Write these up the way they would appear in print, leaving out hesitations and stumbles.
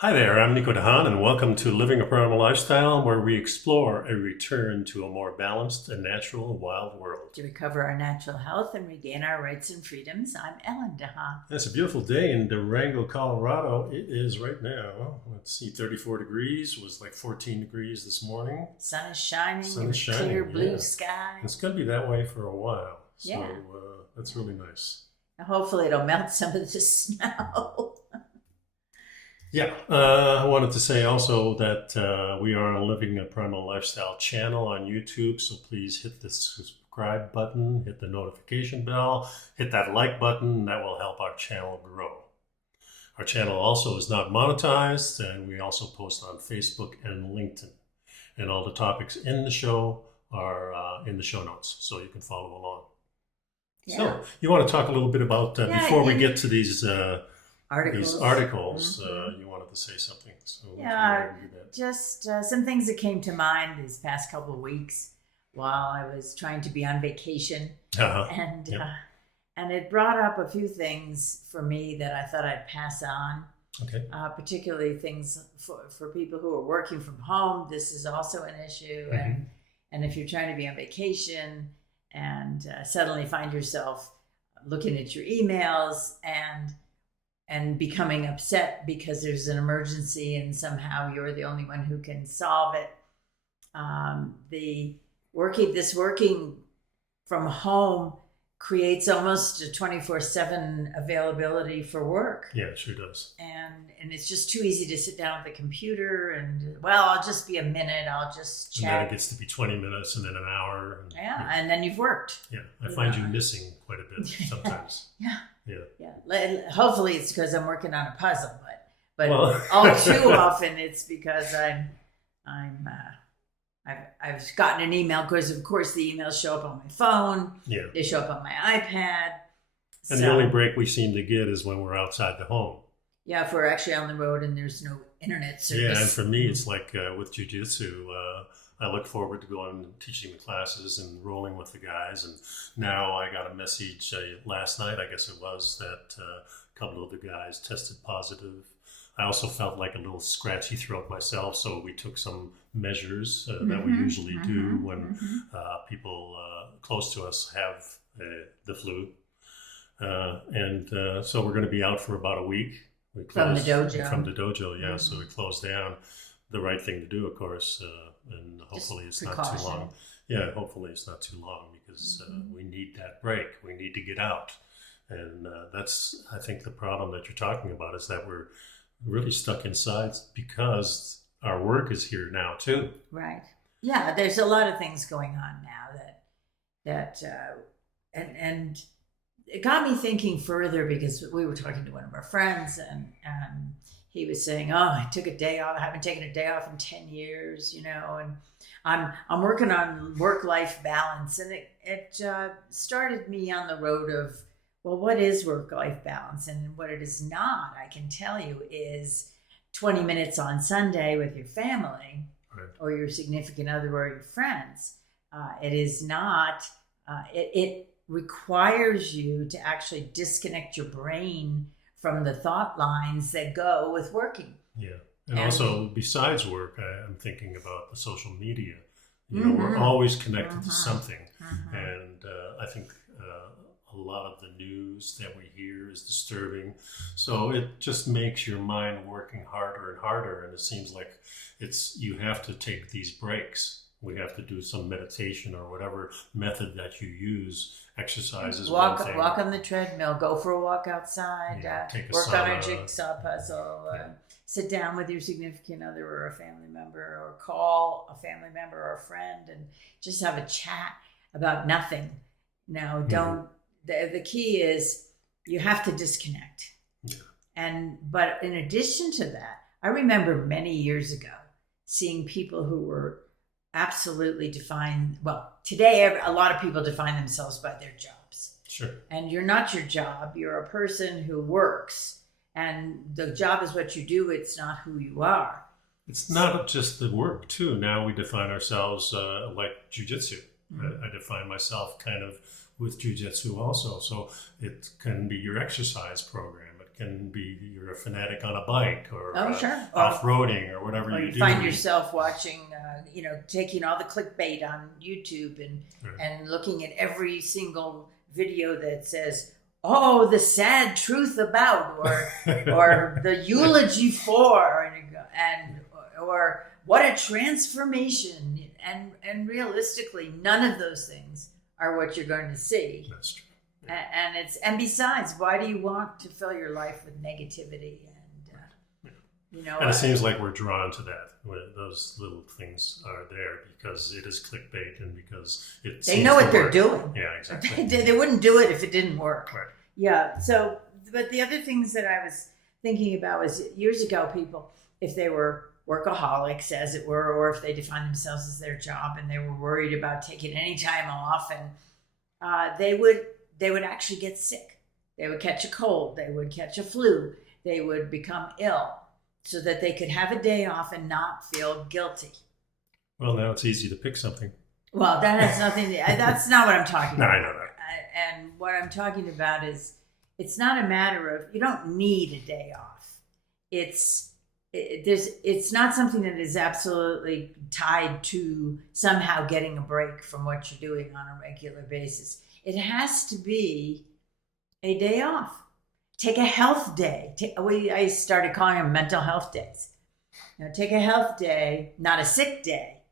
Hi there, I'm nicodehaan, and welcome to Living a Primal Lifestyle, where we explore a return to a more balanced and natural and wild world. To recover our natural health and regain our rights and freedoms, I'm Ellen Dehaan. It's a beautiful day in Durango, Colorado. It is right now, let's see, 34 degrees. It was like 14 degrees this morning. Sun is shining, Sun is shining, clear blue yeah. sky. It's going to be that way for a while, so Yeah. that's really nice. Hopefully it'll melt some of the snow. Yeah, I wanted to say also that we are on a Living a Primal Lifestyle channel on YouTube, so please hit the subscribe button, hit the notification bell, hit that like button. That will help our channel grow. Our channel also is not monetized, and we also post on Facebook and LinkedIn. And all the topics in the show are in the show notes, so you can follow along. Yeah. So, you want to talk a little bit about, before we get to these articles, you wanted to say something. So just some things that came to mind these past couple of weeks while I was trying to be on vacation. And it brought up a few things for me that I thought I'd pass on. Okay. Particularly things for people who are working from home. This is also an issue. Mm-hmm. And if you're trying to be on vacation and suddenly find yourself looking at your emails and becoming upset because there's an emergency and somehow you're the only one who can solve it. Working from home creates almost a 24/7 availability for work. Yeah, it sure does. And it's just too easy to sit down at the computer and, I'll just be a minute, I'll just chat. And then it gets to be 20 minutes and then an hour. And then you've worked. Yeah, I find you missing quite a bit sometimes. Yeah. Hopefully it's because I'm working on a puzzle, but all too often it's because I've gotten an email because of course the emails show up on my phone. Yeah. They show up on my iPad. And the only break we seem to get is when we're outside the home. Yeah, if we're actually on the road and there's no internet service. Yeah, and for me it's like with jiu-jitsu, I look forward to going and teaching the classes and rolling with the guys. And now I got a message last night, I guess it was, that a couple of the guys tested positive. I also felt like a little scratchy throat myself, so we took some measures that we usually do when people close to us have the flu. So we're going to be out for about a week. We closed, From the dojo, yeah. So we closed down. The right thing to do, of course, and hopefully it's not too long. Yeah, hopefully it's not too long because we need that break. We need to get out. And that's, I think, the problem that you're talking about is that we're really stuck inside because our work is here now too. Right. Yeah, there's a lot of things going on now and it got me thinking further because we were talking to one of our friends and he was saying, I took a day off. I haven't taken a day off in 10 years, and I'm working on work-life balance. And it started me on the road of, what is work-life balance? And what it is not, I can tell you, is 20 minutes on Sunday with your family or your significant other or your friends. It is not, it requires you to actually disconnect your brain from the thought lines that go with working. Yeah. And also, besides work, I'm thinking about the social media. We're always connected to something. And I think a lot of the news that we hear is disturbing. So it just makes your mind working harder and harder. And it seems like you have to take these breaks. We have to do some meditation or whatever method that you use. Exercise is one thing. Walk on the treadmill, go for a walk outside, work on a jigsaw puzzle, sit down with your significant other or a family member, or call a family member or a friend and just have a chat about nothing. Now, the key is you have to disconnect. Yeah. But in addition to that, I remember many years ago seeing people who were absolutely defined. Today, a lot of people define themselves by their jobs. Sure. And you're not your job. You're a person who works. And the job is what you do. It's not who you are. It's not just the work, too. Now we define ourselves like jiu-jitsu. I define myself kind of with jiu-jitsu also. So it can be your exercise program. It can be you're a fanatic on a bike or sure. off-roading or whatever or you you do. find yourself watching, taking all the clickbait on YouTube and looking at every single video that says, "Oh, the sad truth about," or the eulogy for, and or what a transformation. And realistically, none of those things are what you're going to see. That's true. And besides, why do you want to fill your life with negativity? And it seems like we're drawn to that. Those little things are there because it is clickbait and because they know what they're doing. Yeah, exactly. They wouldn't do it if it didn't work. Right. Yeah. So, but the other things that I was thinking about was years ago, people, if they were workaholics, as it were, or if they defined themselves as their job and they were worried about taking any time off, and they would actually get sick. They would catch a cold. They would catch a flu. They would become ill so that they could have a day off and not feel guilty. Well, now it's easy to pick something. Well, that has nothing to, that's not what I'm talking about. No, I know that. And what I'm talking about is it's not a matter of, you don't need a day off. It's not something that is absolutely tied to somehow getting a break from what you're doing on a regular basis. It has to be a day off. Take a health day. I started calling them mental health days. Take a health day, not a sick day,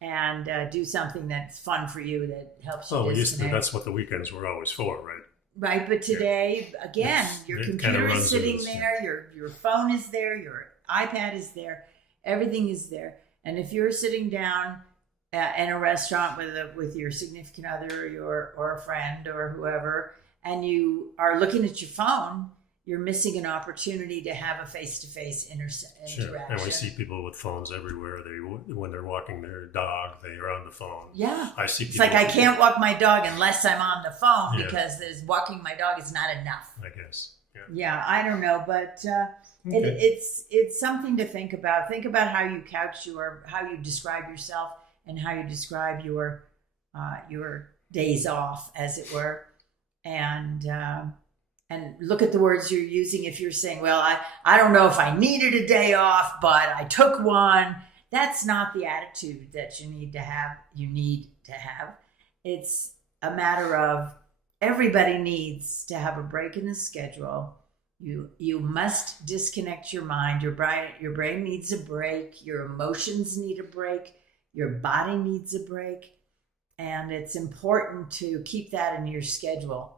and do something that's fun for you that helps you. Oh, that's what the weekends were always for, right? Right, but today, again, your computer is sitting there, your phone is there, your iPad is there, everything is there. And if you're sitting down in a restaurant with your significant other or a friend or whoever, and you are looking at your phone, you're missing an opportunity to have a face-to-face interaction. Sure. And we see people with phones everywhere. When they're walking their dog, they are on the phone. Yeah. I see people. It's like I can't walk my dog unless I'm on the phone because walking my dog is not enough. I guess. Yeah. Yeah, I don't know, but Okay. it's something to think about. Think about how you how you describe yourself and how you describe your days off, as it were, and look at the words you're using. If you're saying, well, I don't know if I needed a day off, but I took one. That's not the attitude that you need to have. It's a matter of everybody needs to have a break in the schedule. You must disconnect your mind. Your brain needs a break. Your emotions need a break. Your body needs a break. And it's important to keep that in your schedule.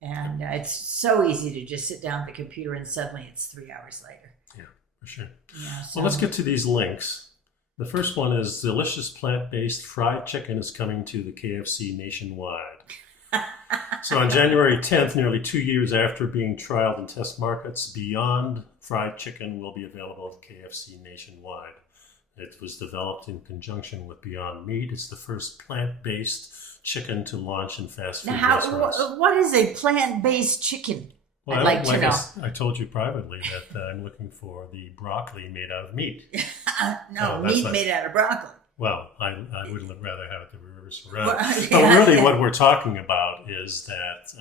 And it's so easy to just sit down at the computer and suddenly it's 3 hours later. Yeah, for sure. Yeah, Well, let's get to these links. The first one is delicious plant-based fried chicken is coming to the KFC nationwide. So on January 10th, nearly 2 years after being trialed in test markets, Beyond Fried Chicken will be available at KFC nationwide. It was developed in conjunction with Beyond Meat. It's the first plant-based chicken to launch in fast food restaurants. What is a plant-based chicken? Well, I'd like to know. I told you privately that I'm looking for the broccoli made out of meat. Meat made out of broccoli. Well, I would rather have it the reverse around. Well, but really what we're talking about is that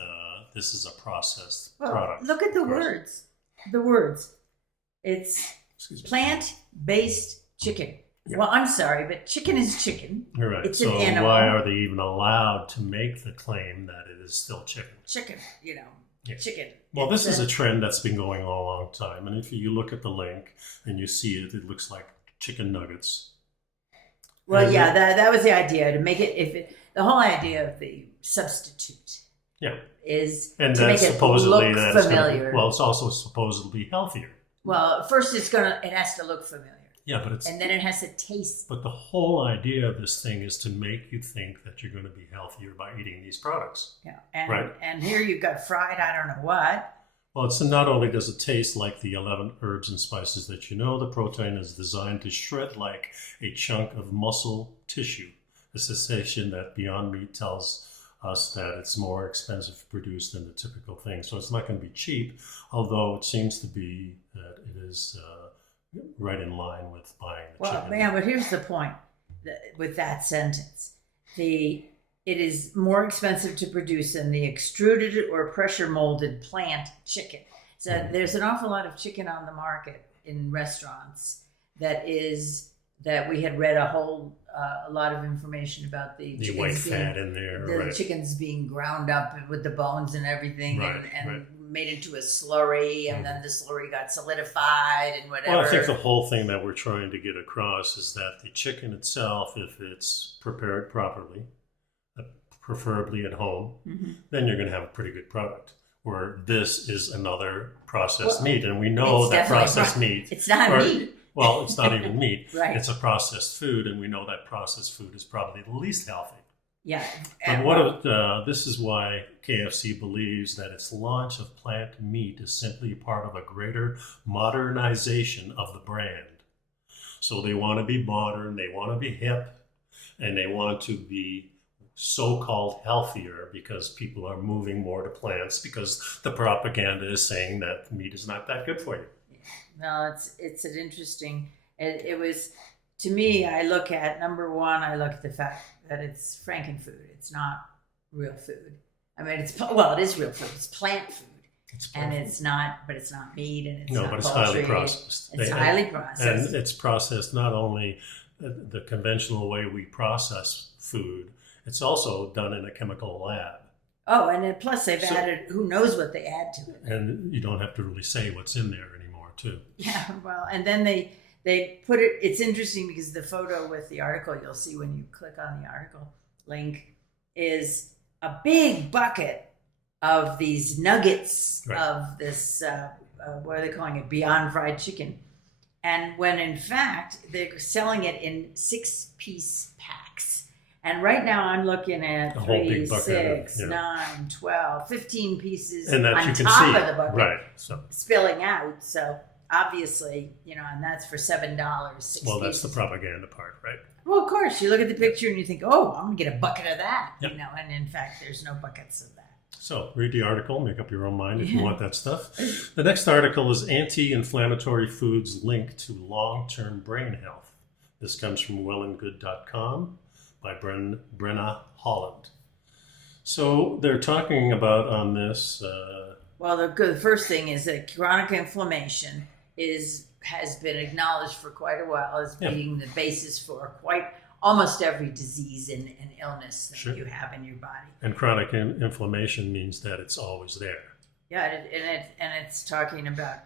this is a processed product. Look at the words. The words. It's plant-based chicken. Yeah. Well, I'm sorry, but chicken is chicken. You're right. It's an animal. Why are they even allowed to make the claim that it is still chicken? Chicken, chicken. Well, this is a trend that's been going on a long time. And if you look at the link and you see it, it looks like chicken nuggets. Well, that was the idea, to make it, the whole idea of the substitute is to make it look familiar. It's also supposedly healthier. Well, first it has to look familiar. Yeah, but and then it has to taste. But the whole idea of this thing is to make you think that you're going to be healthier by eating these products. Yeah, and here you've got fried, I don't know what. Well, it's not only does it taste like the 11 herbs and spices that you know, the protein is designed to shred like a chunk of muscle tissue, a sensation that Beyond Meat tells us that it's more expensive to produce than the typical thing. So it's not going to be cheap, although it seems to be that it is right in line with buying the chicken. Well, man, but here's the point with that sentence. It is more expensive to produce than the extruded or pressure molded plant chicken. So there's an awful lot of chicken on the market in restaurants that we had read a lot of information about the white fat in there, the chickens being ground up with the bones and everything, and right. made into a slurry, and then the slurry got solidified and whatever. Well, I think the whole thing that we're trying to get across is that the chicken itself, if it's prepared properly, preferably at home, then you're going to have a pretty good product. Where this is another processed meat, and we know that processed meat. It's not meat. Well, it's not even meat. Right. It's a processed food, and we know that processed food is probably the least healthy. Yeah. But this is why KFC believes that its launch of plant meat is simply part of a greater modernization of the brand. So they want to be modern, they want to be hip, and they want to be so-called healthier because people are moving more to plants because the propaganda is saying that meat is not that good for you. Well, it's an interesting. It was, to me. I look at number one. I look at the fact that it's frankenfood. It's not real food. I mean, it is real food. It's plant food. It's not meat, and it's not but it's poultry. highly processed. It's highly processed, and it's processed not only the conventional way we process food. It's also done in a chemical lab. Oh, and then plus they've added, who knows what they add to it. And you don't have to really say what's in there anymore, too. Yeah, well, and then they put it, it's interesting because the photo with the article, you'll see when you click on the article link, is a big bucket of these nuggets of this, what are they calling it, Beyond Fried Chicken. And when in fact, they're selling it in 6-piece packs. And right now I'm looking at 3, 6, 9, 12, 15 pieces and that on you can top see. of the bucket, so spilling out. So obviously, and that's for $7. Well, that's the propaganda part, right? Well, of course, you look at the picture and you think, oh, I'm going to get a bucket of that, and in fact, there's no buckets of that. So read the article, make up your own mind if you want that stuff. The next article is Anti-Inflammatory Foods Linked to Long-Term Brain Health. This comes from wellandgood.com. by Brenna Holland. So they're talking about on this. Well, the first thing is that chronic inflammation has been acknowledged for quite a while as being the basis for almost every disease and illness that you have in your body. And chronic inflammation means that it's always there. Yeah, and it's talking about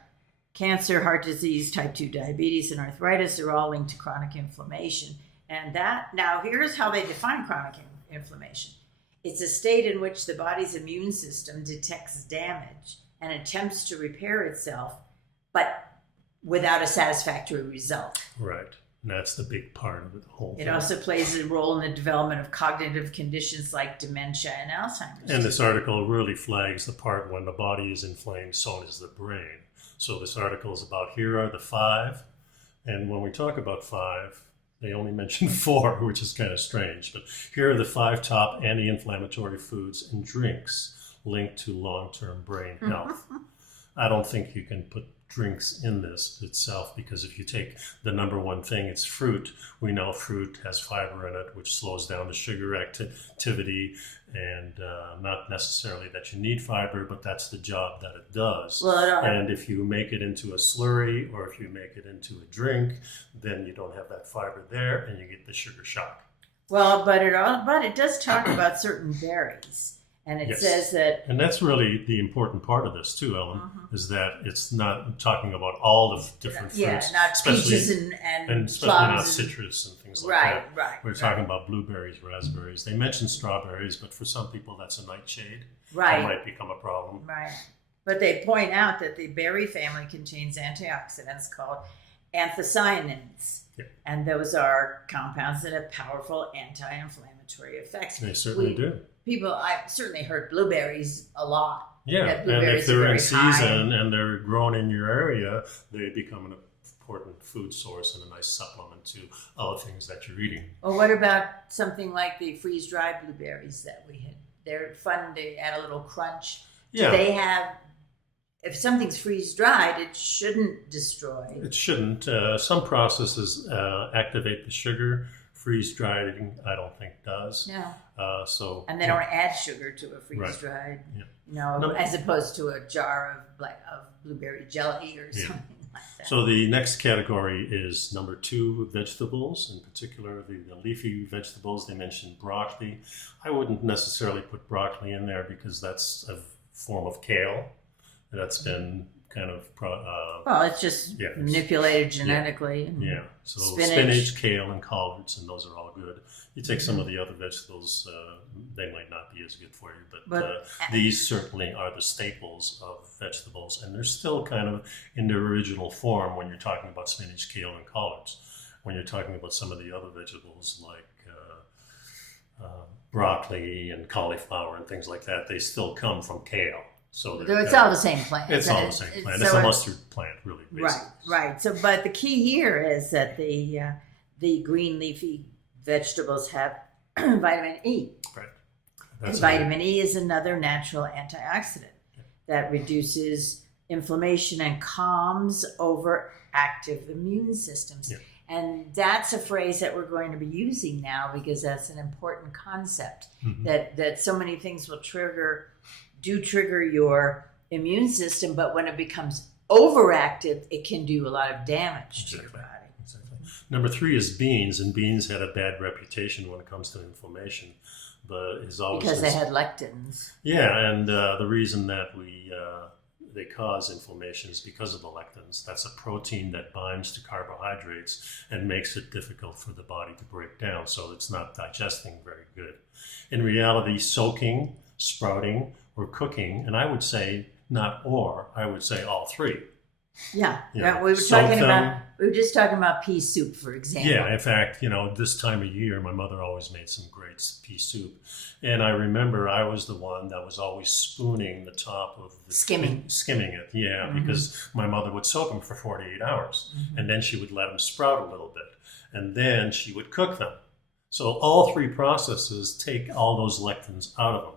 cancer, heart disease, type 2 diabetes, and arthritis are all linked to chronic inflammation. And now here's how they define chronic inflammation. It's a state in which the body's immune system detects damage and attempts to repair itself, but without a satisfactory result. Right. And that's the big part of the whole thing. It also plays a role in the development of cognitive conditions like dementia and Alzheimer's. And this article really flags the part when the body is inflamed, so is the brain. So this article is about, here are the 5. And when we talk about 5, they only mention 4, which is kind of strange. But here are the 5 top anti-inflammatory foods and drinks linked to long-term brain health. I don't think you can put drinks in this itself, because if you take the number one thing, it's fruit. We know fruit has fiber in it, which slows down the sugar activity, and not necessarily that you need fiber, but that's the job that it does. And if you make it into a slurry or if you make it into a drink, then you don't have that fiber there and you get the sugar shock. Well, but it does talk about certain berries. And it says that... And that's really the important part of this too, Ellen, is that it's not talking about all the different fruits. Yeah, not peaches and especially plums not citrus and things like that. Right. We're talking about blueberries, raspberries. They mention strawberries, but for some people that's a nightshade. Right. That might become a problem. Right. But they point out that the berry family contains antioxidants called anthocyanins. Yeah. And those are compounds that have powerful anti-inflammatory effects. They certainly do. I've certainly heard blueberries a lot. Yeah, and if they're in season and they're grown in your area, they become an important food source and a nice supplement to other things that you're eating. Well, what about something like the freeze-dried blueberries that we had? They're fun to add a little crunch. Yeah. Do they have... If something's freeze-dried, it shouldn't destroy. It shouldn't. Some processes activate the sugar Freeze drying, I don't think does. Yeah. So And they don't add sugar to a freeze dried, Yeah. no, as opposed to a jar of blueberry jelly or something like that. So the next category is number 2, vegetables, in particular the leafy vegetables. They mentioned broccoli. I wouldn't necessarily put broccoli in there because that's a form of kale that's been kind of well, it's just manipulated genetically. Yeah, so spinach, kale, and collards, and those are all good. You take some of the other vegetables, they might not be as good for you, but these certainly are the staples of vegetables, and they're still kind of in their original form when you're talking about spinach, kale, and collards. When you're talking about some of the other vegetables like broccoli and cauliflower and things like that, they still come from kale. So it's all the same plant. It's all the same plant. It's a mustard plant, really. Basically. Right. So, but the key here is that the green leafy vegetables have vitamin E. Right. And vitamin E is another natural antioxidant that reduces inflammation and calms overactive immune systems. Yeah. And that's a phrase that we're going to be using now because that's an important concept. That so many things will trigger your immune system, but when it becomes overactive, it can do a lot of damage to your body. Exactly. Number 3 is beans, and beans had a bad reputation when it comes to inflammation, but is always because they had lectins. Yeah, and the reason that they cause inflammation is because of the lectins. That's a protein that binds to carbohydrates and makes it difficult for the body to break down, so it's not digesting very good. In reality, soaking, sprouting, or cooking, and I would say I would say all 3. Yeah, we were just talking about pea soup, for example. Yeah, in fact, this time of year, my mother always made some great pea soup, and I remember I was the one that was always spooning the top of the skimming it. Yeah, because my mother would soak them for 48 hours, and then she would let them sprout a little bit, and then she would cook them. So all 3 processes take all those lectins out of them.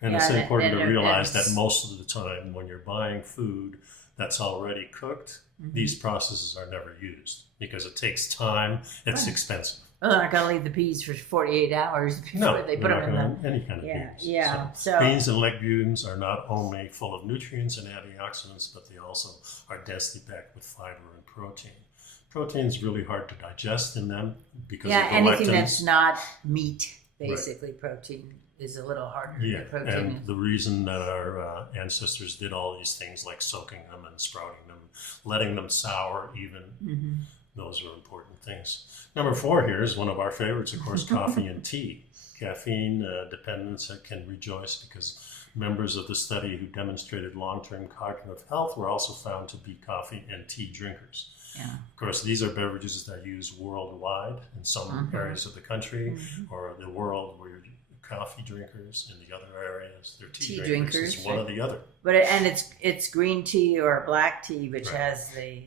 And it's important to realize that most of the time when you're buying food that's already cooked, these processes are never used because it takes time, it's expensive. Well, they're not going to leave the peas for 48 hours before they put them in any kind of beans. Yeah. So beans and legumes are not only full of nutrients and antioxidants, but they also are densely packed with fiber and protein. Protein's really hard to digest in them because of the anything lectins. That's not meat, basically, protein is a little harder to get protein and the reason that our ancestors did all these things like soaking them and sprouting them, letting them sour even, those are important things. Number 4 here is one of our favorites, of course, coffee and tea. Caffeine dependence can rejoice because members of the study who demonstrated long-term cognitive health were also found to be coffee and tea drinkers. Yeah. Of course, these are beverages that are used worldwide in some areas of the country or the world where coffee drinkers in the other areas. They're tea drinkers. It's one or the other. But it's green tea or black tea, which has the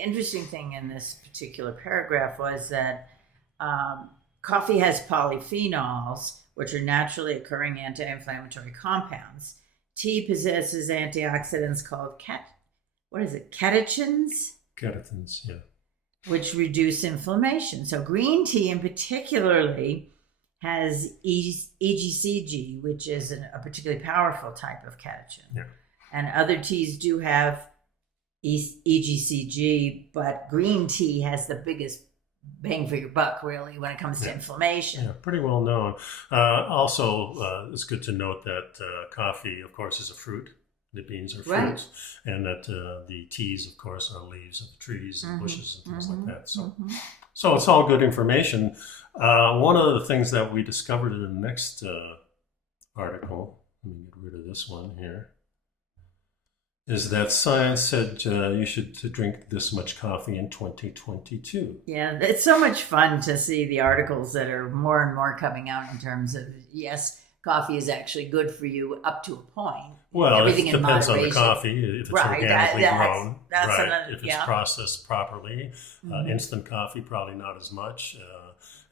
interesting thing in this particular paragraph was that coffee has polyphenols, which are naturally occurring anti-inflammatory compounds. Tea possesses antioxidants called catechins? Catechins, yeah. Which reduce inflammation. So green tea in particularly has EGCG, which is a particularly powerful type of catechin. Yeah. And other teas do have EGCG, but green tea has the biggest bang for your buck, really, when it comes to inflammation. Yeah, pretty well known. Also, it's good to note that coffee, of course, is a fruit. The beans are fruits, and that the teas, of course, are leaves of the trees and bushes and things like that. So it's all good information. One of the things that we discovered in the next article, let me get rid of this one here, is that science said you should drink this much coffee in 2022. Yeah, it's so much fun to see the articles that are more and more coming out in terms of, yes, coffee is actually good for you up to a point. Well, everything it depends on the coffee. If it's organically grown, that's if it's processed properly. Instant coffee, probably not as much.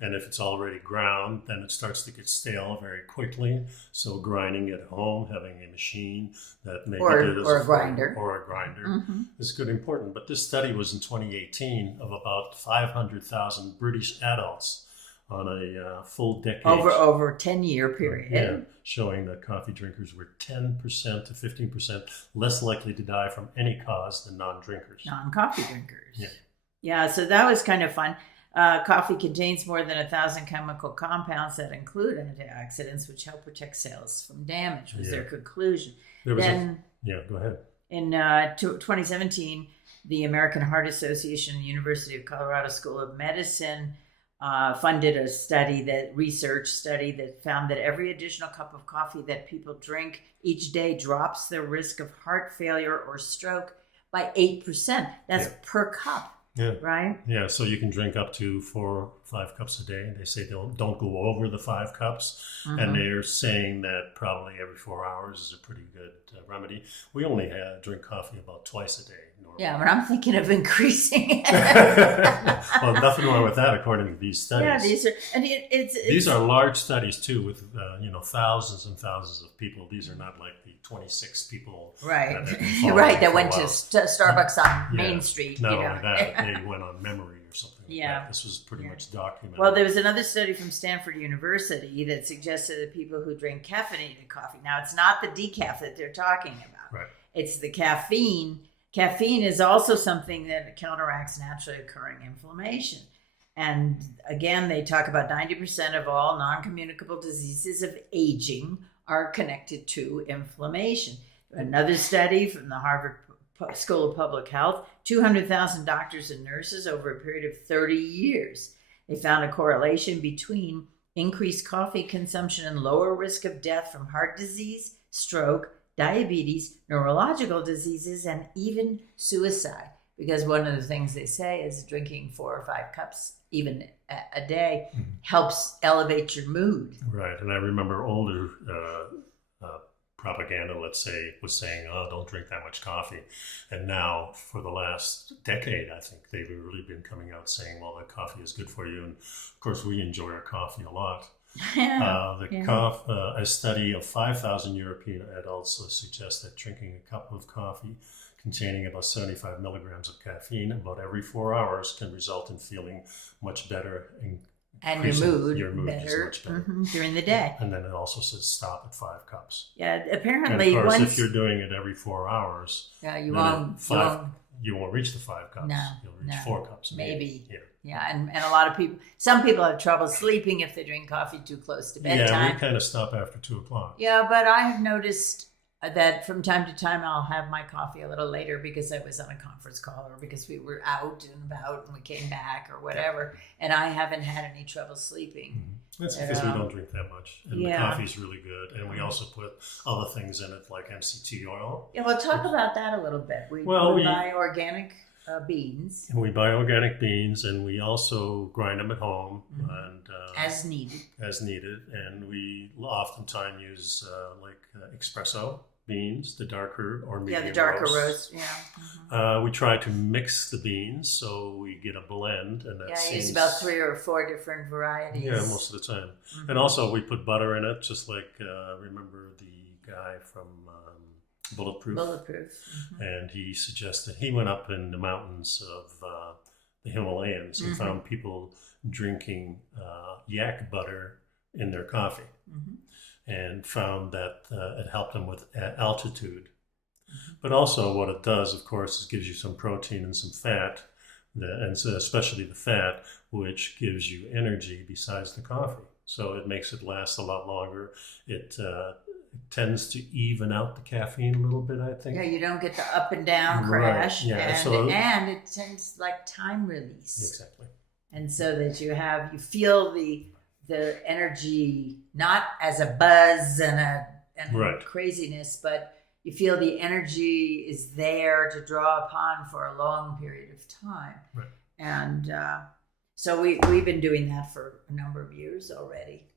And if it's already ground, then it starts to get stale very quickly. So grinding at home, having a machine that maybe or a grinder is good important. But this study was in 2018 of about 500,000 British adults on a full decade over a 10-year period. Yeah, showing that coffee drinkers were 10% to 15% less likely to die from any cause than non-drinkers. Non-coffee drinkers. Yeah, so that was kind of fun. Coffee contains more than 1,000 chemical compounds that include antioxidants, which help protect cells from damage, was their conclusion. Go ahead. In 2017, the American Heart Association and University of Colorado School of Medicine funded a research study that found that every additional cup of coffee that people drink each day drops their risk of heart failure or stroke by 8%. That's per cup. Yeah. Right? Yeah, so you can drink up to 4 or 5 cups a day. They say don't go over the 5 cups. And they're saying that probably every 4 hours is a pretty good remedy. We only drink coffee about twice a day normally. Yeah, but I'm thinking of increasing it. Well, nothing wrong with that according to these studies. Yeah, these are large studies too, with thousands and thousands of people. These are not like the 26 people that went to Starbucks on Main Street. Not only that, they went on memory or something like that. This was pretty much documented. Well, there was another study from Stanford University that suggested that people who drink caffeinated coffee, now it's not the decaf that they're talking about. Right. It's the caffeine. Caffeine is also something that counteracts naturally occurring inflammation. And again, they talk about 90% of all non-communicable diseases of aging are connected to inflammation. Another study from the Harvard School of Public Health, 200,000 doctors and nurses over a period of 30 years. They found a correlation between increased coffee consumption and lower risk of death from heart disease, stroke, diabetes, neurological diseases, and even suicide. Because one of the things they say is drinking 4 or 5 cups even a day helps elevate your mood. Right. And I remember older propaganda, let's say, was saying, oh, don't drink that much coffee. And now for the last decade, I think they've really been coming out saying, well, that coffee is good for you. And of course, we enjoy our coffee a lot. A study of 5,000 European adults suggests that drinking a cup of coffee containing about 75 milligrams of caffeine about every 4 hours can result in feeling much better and your mood better, is much better. During the day. And then it also says stop at 5 cups. Yeah, apparently. And of course, if you're doing it every 4 hours, you won't reach the 5 cups. No, you'll reach 4 cups. Maybe. Yeah, and a lot of people, some people have trouble sleeping if they drink coffee too close to bedtime. Yeah, we kind of stop after 2 o'clock. Yeah, but I have noticed that from time to time I'll have my coffee a little later because I was on a conference call or because we were out and about and we came back or whatever, and I haven't had any trouble sleeping. That's because we don't drink that much, and the coffee's really good, and we also put other things in it like MCT oil. Yeah, well, talk about that a little bit. We buy organic beans. And we buy organic beans, and we also grind them at home and as needed. And we oftentimes use espresso beans, the darker or medium the darker roast. Yeah. We try to mix the beans so we get a blend, and that I use about 3 or 4 different varieties. Yeah, most of the time. And also we put butter in it, just like remember the guy from Bulletproof. And he suggested he went up in the mountains of the Himalayas and found people drinking yak butter in their coffee, and found that it helped them with altitude. But also what it does, of course, is gives you some protein and some fat, and so especially the fat, which gives you energy besides the coffee. So it makes it last a lot longer. It tends to even out the caffeine a little bit, I think. Yeah, you don't get the up and down crash. Right. Yeah, and it tends like time release. Exactly. And so that you feel the energy not as a buzz and a craziness, but you feel the energy is there to draw upon for a long period of time. Right. And so we've been doing that for a number of years already.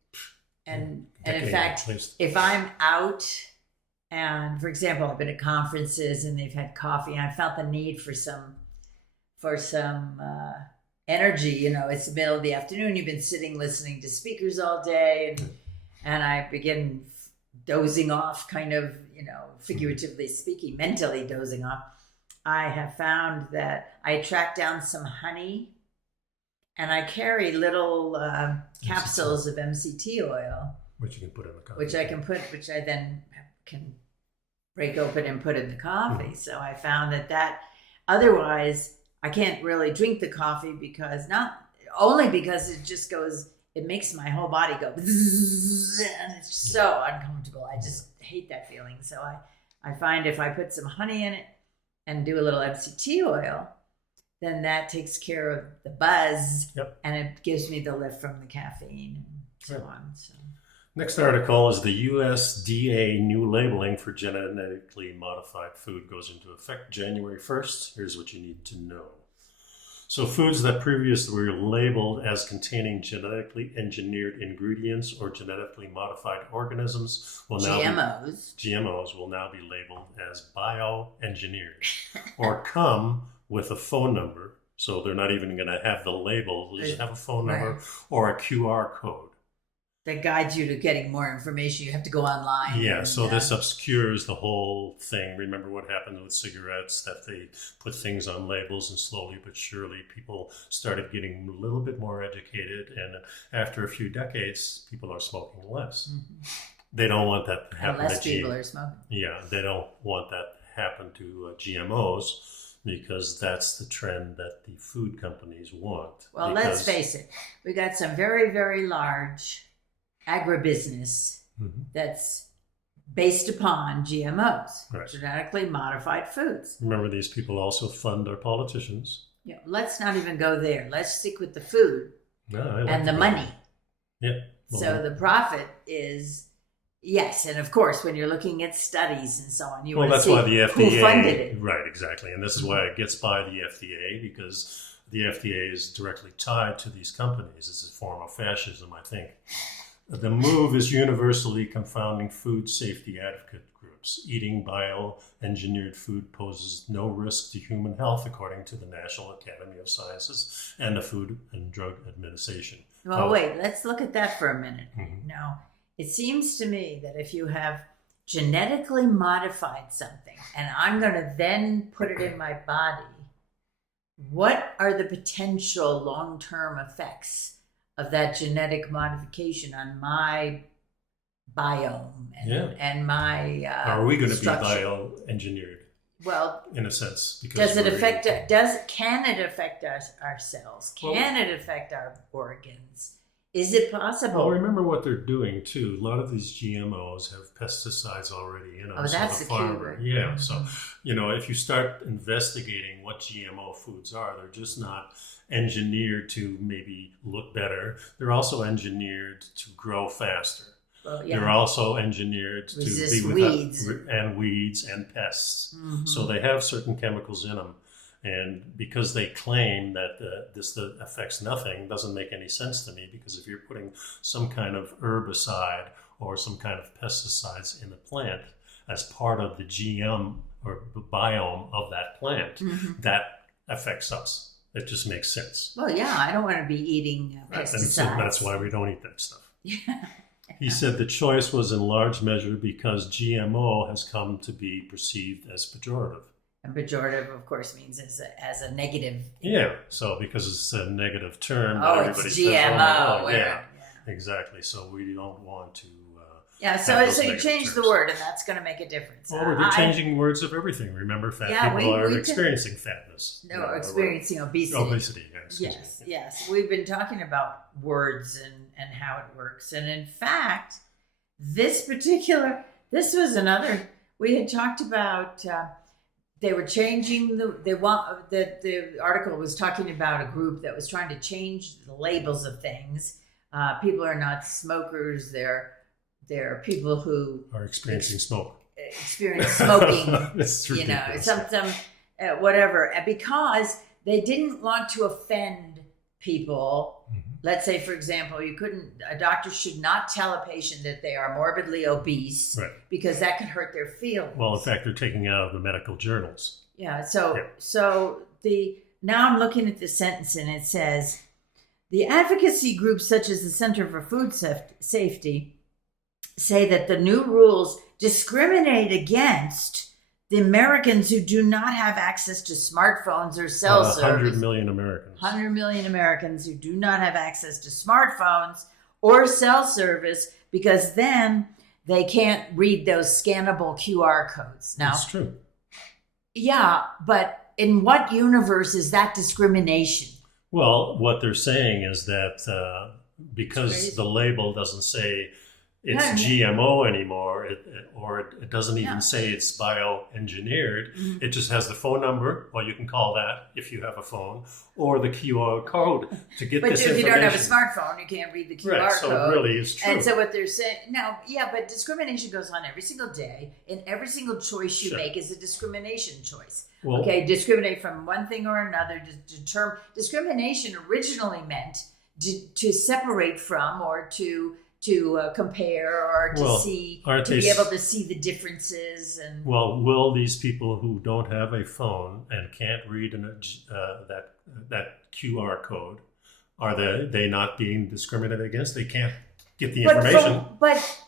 And in fact, if I'm out, and for example, I've been at conferences and they've had coffee, and I felt the need for some energy. You know, it's the middle of the afternoon. You've been sitting listening to speakers all day, and I begin dozing off, kind of, you know, figuratively speaking, mentally dozing off. I have found that I track down some honey, and I carry little capsules of MCT oil, which you can put in the coffee. Which I then can break open and put in the coffee. So I found that otherwise I can't really drink the coffee, because not only because it just goes, it makes my whole body go bzzz, and it's so uncomfortable. I just hate that feeling. So I find if I put some honey in it and do a little MCT oil, then that takes care of the buzz, and it gives me the lift from the caffeine and so on. So. Next article is the USDA new labeling for genetically modified food goes into effect January 1st. Here's what you need to know. So foods that previously were labeled as containing genetically engineered ingredients or genetically modified organisms will now GMOs will now be labeled as bioengineered or come with a phone number. So they're not even going to have the label. They'll just have a phone number or a QR code that guides you to getting more information. You have to go online. Yeah, so this obscures the whole thing. Remember what happened with cigarettes, that they put things on labels, and slowly but surely people started getting a little bit more educated, and after a few decades, people are smoking less. They don't want that to happen. Less people are smoking. Yeah, they don't want that to happen to GMOs, because that's the trend that the food companies want. Well, let's face it. We got some very, very large agribusiness that's based upon GMOs, genetically modified foods. Remember, these people also fund our politicians. Yeah, let's not even go there. Let's stick with the food and the money. Yeah. Well, so the profit is, yes, and of course, when you're looking at studies and so on, you want to see why the FDA, who funded it. Right, exactly. And this is why it gets by the FDA, because the FDA is directly tied to these companies. It's a form of fascism, I think. The move is universally confounding food safety advocate groups. Eating bioengineered food poses no risk to human health, according to the National Academy of Sciences and the Food and Drug Administration. Well, wait, let's look at that for a minute. Now, it seems to me that if you have genetically modified something, and I'm going to then put it in my body, what are the potential long-term effects of that genetic modification on my biome and my are we going to structure? Be bioengineered? Well, in a sense, because can it affect our cells? Can it affect our organs? Is it possible? Well, remember what they're doing too. A lot of these GMOs have pesticides already in them. Oh, that's the farmer. Yeah. So, if you start investigating what GMO foods are, they're just not engineered to maybe look better. They're also engineered to grow faster. Well, They're also engineered to be with weeds and pests. So they have certain chemicals in them. And because they claim that this affects nothing, doesn't make any sense to me, because if you're putting some kind of herbicide or some kind of pesticides in the plant as part of the GM or biome of that plant, that affects us. It just makes sense. Well, yeah, I don't want to be eating pesticides. That's why we don't eat that stuff. He said the choice was in large measure because GMO has come to be perceived as pejorative. And pejorative, of course, means as a negative. Yeah, so because it's a negative term, everybody it's GMO. Says, exactly. So we don't want to. So you change the word, and that's going to make a difference. Well, we're changing words of everything. Remember, people are experiencing fatness. No, experiencing obesity. Obesity, yes. We've been talking about words and how it works. And in fact, this was another, we had talked about, they were changing the article was talking about a group that was trying to change the labels of things. People are not smokers. They're people who are experiencing smoking. Some whatever, because they didn't want to offend people. Let's say, for example, a doctor should not tell a patient that they are morbidly obese, because that could hurt their feelings. Well, in fact, they're taking out of the medical journals. Yeah. So the now I'm looking at the sentence and it says, the advocacy groups such as the Center for Food Safety say that the new rules discriminate against the Americans who do not have access to smartphones or cell service. 100 million Americans. 100 million Americans who do not have access to smartphones or cell service, because then they can't read those scannable QR codes. Now, that's true. Yeah, but in what universe is that discrimination? Well, what they're saying is that because the label doesn't say it's GMO anymore, or it doesn't even say it's bioengineered. It just has the phone number, or you can call that if you have a phone, or the QR code to get this information. But if you don't have a smartphone, you can't read the QR code. So it really is true. And so what they're saying, but discrimination goes on every single day, and every single choice you make is a discrimination choice. Well, discriminate from one thing or another. Discrimination originally meant to separate from, or to compare, or to be able to see the differences. And will these people who don't have a phone and can't read that QR code, are they not being discriminated against? They can't get the information. But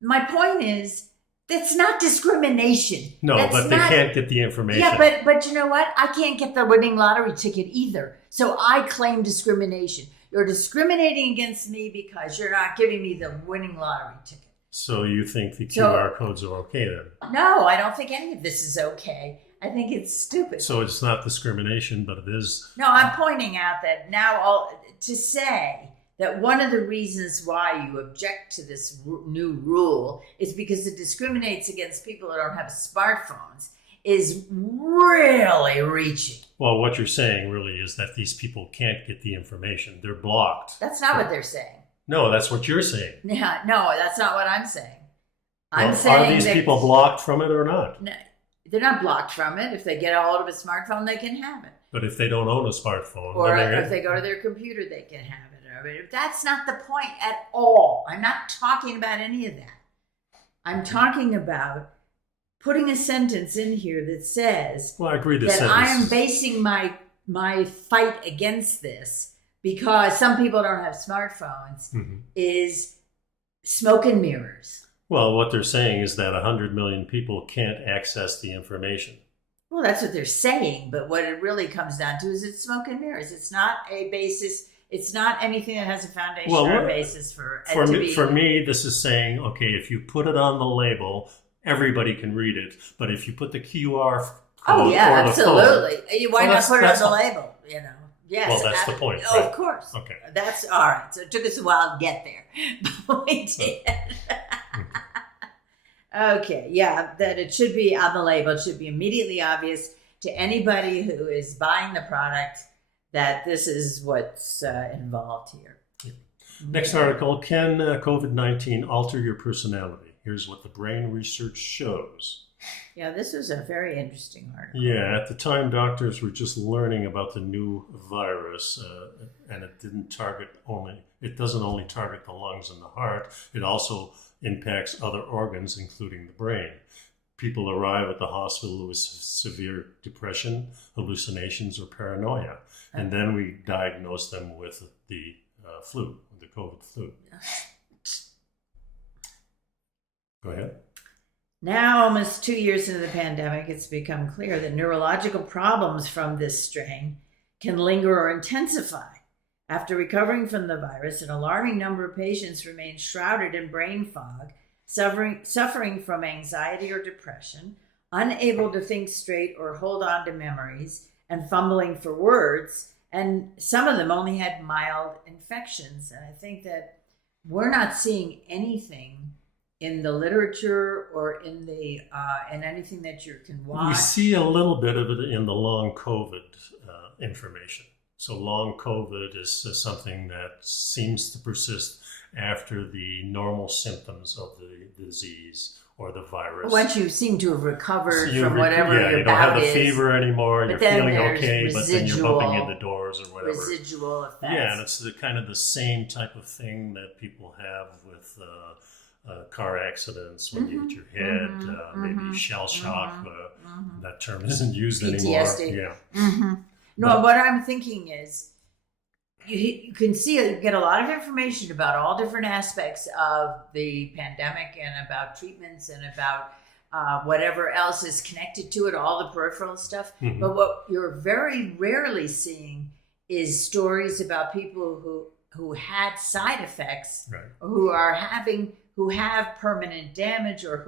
my point is, that's not discrimination. No, they can't get the information. Yeah, but you know what? I can't get the winning lottery ticket either. So I claim discrimination. You're discriminating against me because you're not giving me the winning lottery ticket. So you think the QR codes are okay then? No, I don't think any of this is okay. I think it's stupid. So it's not discrimination, but it is. No, I'm pointing out that now to say that one of the reasons why you object to this new rule is because it discriminates against people who don't have smartphones is really reaching. Well, what you're saying really is that these people can't get the information. They're blocked. That's not what they're saying. No, that's what you're saying. Yeah, no, that's not what I'm saying. I'm saying are these people blocked from it or not? No, they're not blocked from it. If they get a hold of a smartphone, they can have it. But if they don't own a smartphone, or if they go to their computer, they can have it. I mean, that's not the point at all. I'm not talking about any of that. I'm talking about putting a sentence in here that says that I am basing my fight against this because some people don't have smartphones is smoke and mirrors. Well, what they're saying is that 100 million people can't access the information. Well, that's what they're saying, but what it really comes down to is it's smoke and mirrors. It's not a basis. It's not anything that has a foundation or a basis for me, this is saying, okay, if you put it on the label, everybody can read it. But if you put the QR code absolutely. Why not put it on the label? You know. Yes. Well, that's the point. Oh, right? Of course. Okay. That's all right. So it took us a while to get there, but we did. Okay. Yeah, that it should be on the label. It should be immediately obvious to anybody who is buying the product that this is what's involved here. Next article, can COVID-19 alter your personality? Here's what the brain research shows. Yeah, this was a very interesting article. Yeah, at the time, doctors were just learning about the new virus, and it doesn't only target the lungs and the heart, it also impacts other organs, including the brain. People arrive at the hospital with severe depression, hallucinations, or paranoia. And then we diagnose them with the flu, the COVID flu. Go ahead. Now, almost 2 years into the pandemic, it's become clear that neurological problems from this strain can linger or intensify. After recovering from the virus, an alarming number of patients remain shrouded in brain fog, suffering from anxiety or depression, unable to think straight or hold on to memories, and fumbling for words, and some of them only had mild infections. And I think that we're not seeing anything in the literature or in the in anything that you can watch. We see a little bit of it in the long COVID information. So long COVID is something that seems to persist after the normal symptoms of the disease or the virus. Once you seem to have recovered from whatever your bout is. You don't have the fever anymore, you're feeling okay, but then you're bumping into doors or whatever. Residual effects. Yeah, and it's kind of the same type of thing that people have with car accidents when you hit your head, maybe shell shock. That term isn't used PTSD. anymore. Yeah. No, But what I'm thinking is you can get a lot of information about all different aspects of the pandemic and about treatments and about whatever else is connected to it, all the peripheral stuff. mhm, But what you're very rarely seeing is stories about people who had side effects, right. or who have permanent damage, or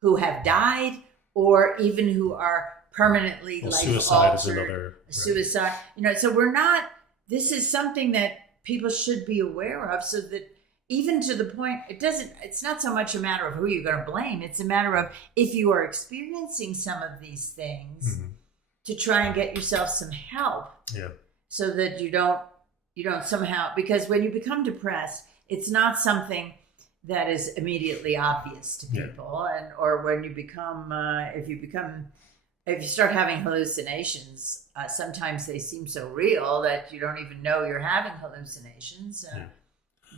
who have died, or even who are permanently Well, life suicide is altered. another. Right. Suicide, so we're not. This is something that people should be aware of, so that even to the point, it's not so much a matter of who you're going to blame. It's a matter of, if you are experiencing some of these things, Mhm. to try and get yourself some help. Yeah. So that you don't somehow, because when you become depressed, it's not something that is immediately obvious to people. And or when you become if you start having hallucinations, sometimes they seem so real that you don't even know you're having hallucinations.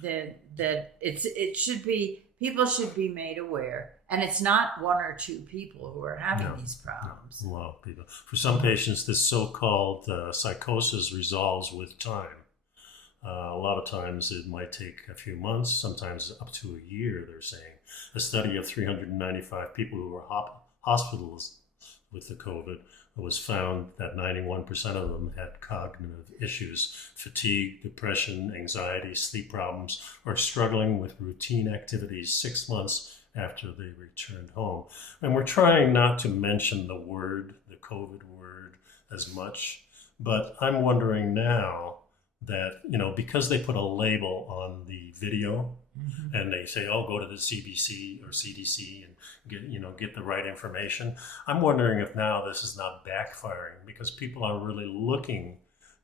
That people should be made aware, and it's not one or two people who are having these problems. A lot of people. For some patients, this so-called psychosis resolves with time. A lot of times it might take a few months, sometimes up to a year, they're saying. A study of 395 people who were hospitals with the COVID, it was found that 91% of them had cognitive issues, fatigue, depression, anxiety, sleep problems, or struggling with routine activities 6 months after they returned home. And we're trying not to mention the COVID word as much, but I'm wondering now that, because they put a label on the video, mm-hmm. and they say, oh, go to the CBC or CDC and get the right information. I'm wondering if now this is not backfiring, because people are really looking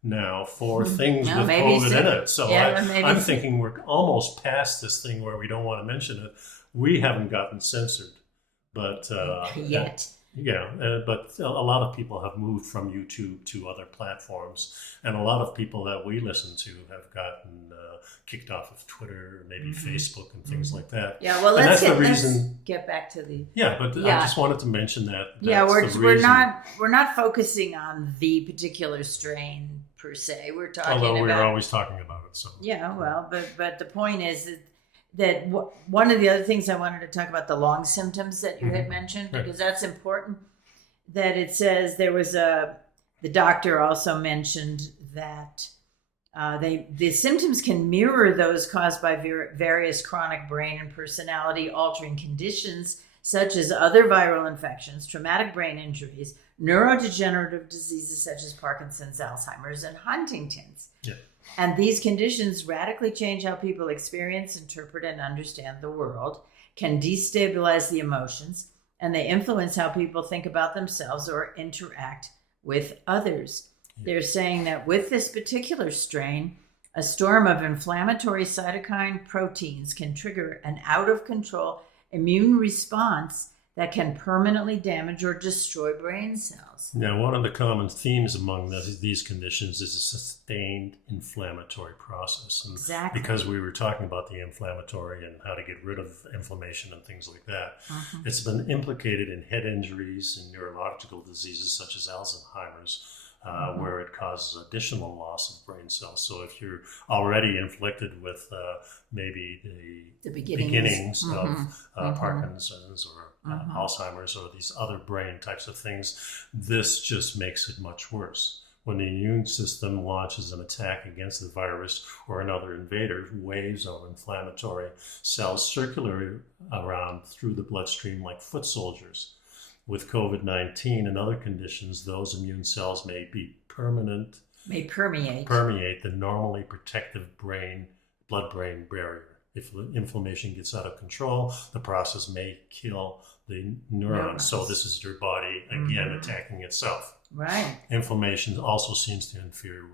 now for things with COVID in it. So I'm thinking we're almost past this thing where we don't want to mention it. We haven't gotten censored, but yet. But a lot of people have moved from YouTube to other platforms, and a lot of people that we listen to have gotten kicked off of Twitter, maybe mm-hmm. Facebook, and things mm-hmm. like that. Yeah, well, let's get back to the. Yeah, but I just wanted to mention that. We're not focusing on the particular strain per se. We're talking. Although we're always talking about it, so. Yeah, well, but the point is that one of the other things I wanted to talk about, the long symptoms that you mm-hmm. had mentioned, because that's important. That it says the doctor also mentioned that the symptoms can mirror those caused by various chronic brain and personality altering conditions, such as other viral infections, traumatic brain injuries, neurodegenerative diseases such as Parkinson's, Alzheimer's, and Huntington's. Yeah. And these conditions radically change how people experience, interpret, and understand the world, can destabilize the emotions, and they influence how people think about themselves or interact with others. They're saying that with this particular strain, a storm of inflammatory cytokine proteins can trigger an out-of-control immune response that can permanently damage or destroy brain cells. Now, one of the common themes among these conditions is a sustained inflammatory process. And exactly. Because we were talking about the inflammatory and how to get rid of inflammation and things like that, mm-hmm. It's been implicated in head injuries and neurological diseases such as Alzheimer's, mm-hmm. where it causes additional loss of brain cells. So if you're already inflicted with maybe the beginnings mm-hmm. of mm-hmm. Parkinson's or mm-hmm. Alzheimer's or these other brain types of things, this just makes it much worse. When the immune system launches an attack against the virus or another invader, waves of inflammatory cells circulate around through the bloodstream like foot soldiers. With COVID-19 and other conditions, those immune cells may permeate the normally protective blood-brain barrier. If inflammation gets out of control, the process may kill the neurons. So this is your body again mm-hmm. attacking itself. Right. Inflammation also seems to interfere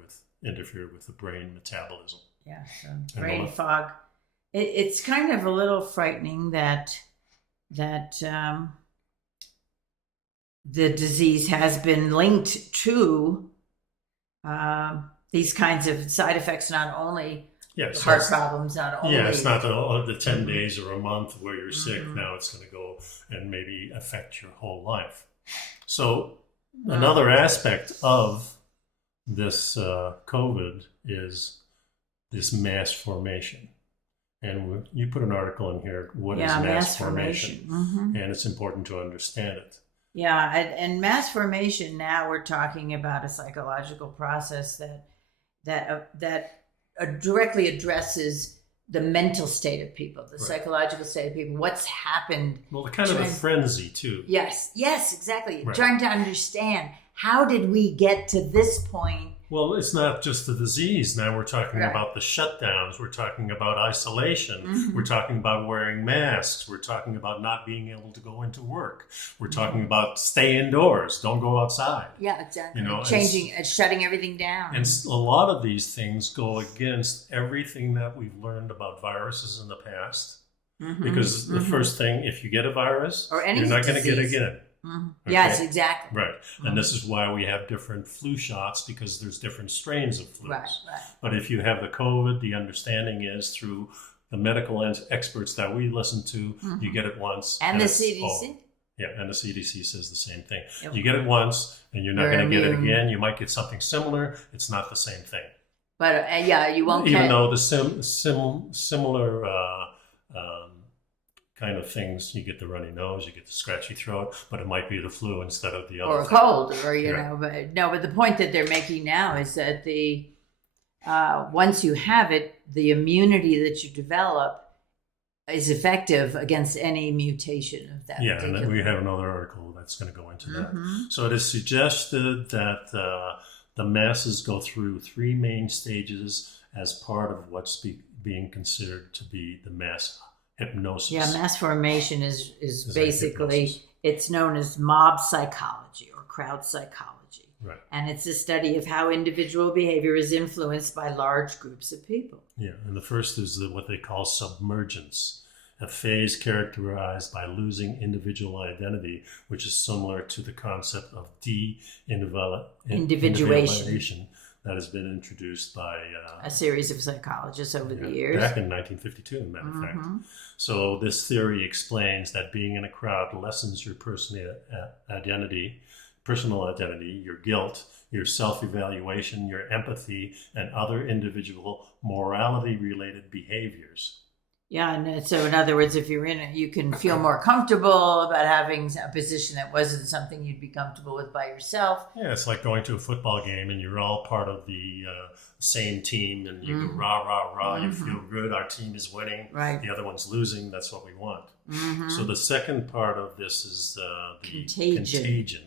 with the brain metabolism. Yeah. So brain fog. It's kind of a little frightening that the disease has been linked to these kinds of side effects, not only heart problems, not only... Yeah, it's not the 10 mm-hmm. days or a month where you're sick. Mm-hmm. Now it's going to go and maybe affect your whole life. So another aspect of this COVID is this mass formation. And you put an article in here, what is Yeah, mass formation? Mm-hmm. And it's important to understand it. Yeah, and mass formation. Now we're talking about a psychological process that directly addresses the mental state of people, the Right. psychological state of people. What's happened? Well, kind of a frenzy, too. Yes, exactly. Right. Trying to understand, how did we get to this point? Well, it's not just the disease. Now we're talking Right. about the shutdowns. We're talking about isolation. Mm-hmm. We're talking about wearing masks. We're talking about not being able to go into work. We're talking about stay indoors. Don't go outside. Yeah, exactly. You know, changing, shutting everything down. And a lot of these things go against everything that we've learned about viruses in the past. Mm-hmm. Because the first thing, if you get a virus, or any you're not going to get it disease. again. Mm-hmm. Okay? Yes, exactly. Right. And this is why we have different flu shots, because there's different strains of flus. Right. But if you have the COVID, the understanding is through the medical experts that we listen to, you get it once. And the CDC. Oh, yeah, and the CDC says the same thing. Yep. You get it once, and you're not You're going to get it immune. again. You might get something similar. It's not the same thing. But yeah, you won't. Even though the similar kind of things, you get the runny nose, you get the scratchy throat, but it might be the flu instead of the other or a thing. cold, or Yeah. know. But no, but the point that they're making now is that the once you have it, the immunity that you develop is effective against any mutation of that. Yeah, and then we have another article that's going to go into that. Mm-hmm. So it is suggested that the masses go through three main stages as part of what's being considered to be the mass hypnosis. Yeah, mass formation is Is like basically, hypnosis. it's known as mob psychology or crowd psychology. Right. And it's a study of how individual behavior is influenced by large groups of people. Yeah, and the first is what they call submergence, a phase characterized by losing individual identity, which is similar to the concept of individuation that has been introduced by A series of psychologists over the years. back in 1952, as a matter of fact. So this theory explains that being in a crowd lessens your personal identity, your guilt, your self-evaluation, your empathy, and other individual morality-related behaviors. Yeah, and so in other words, if you're in it, you can feel more comfortable about having a position that wasn't something you'd be comfortable with by yourself. Yeah, it's like going to a football game and you're all part of the same team, and you go rah, rah, rah, you feel good, our team is winning, Right. the other one's losing, that's what we want. Mm-hmm. So the second part of this is the Contagion. contagion,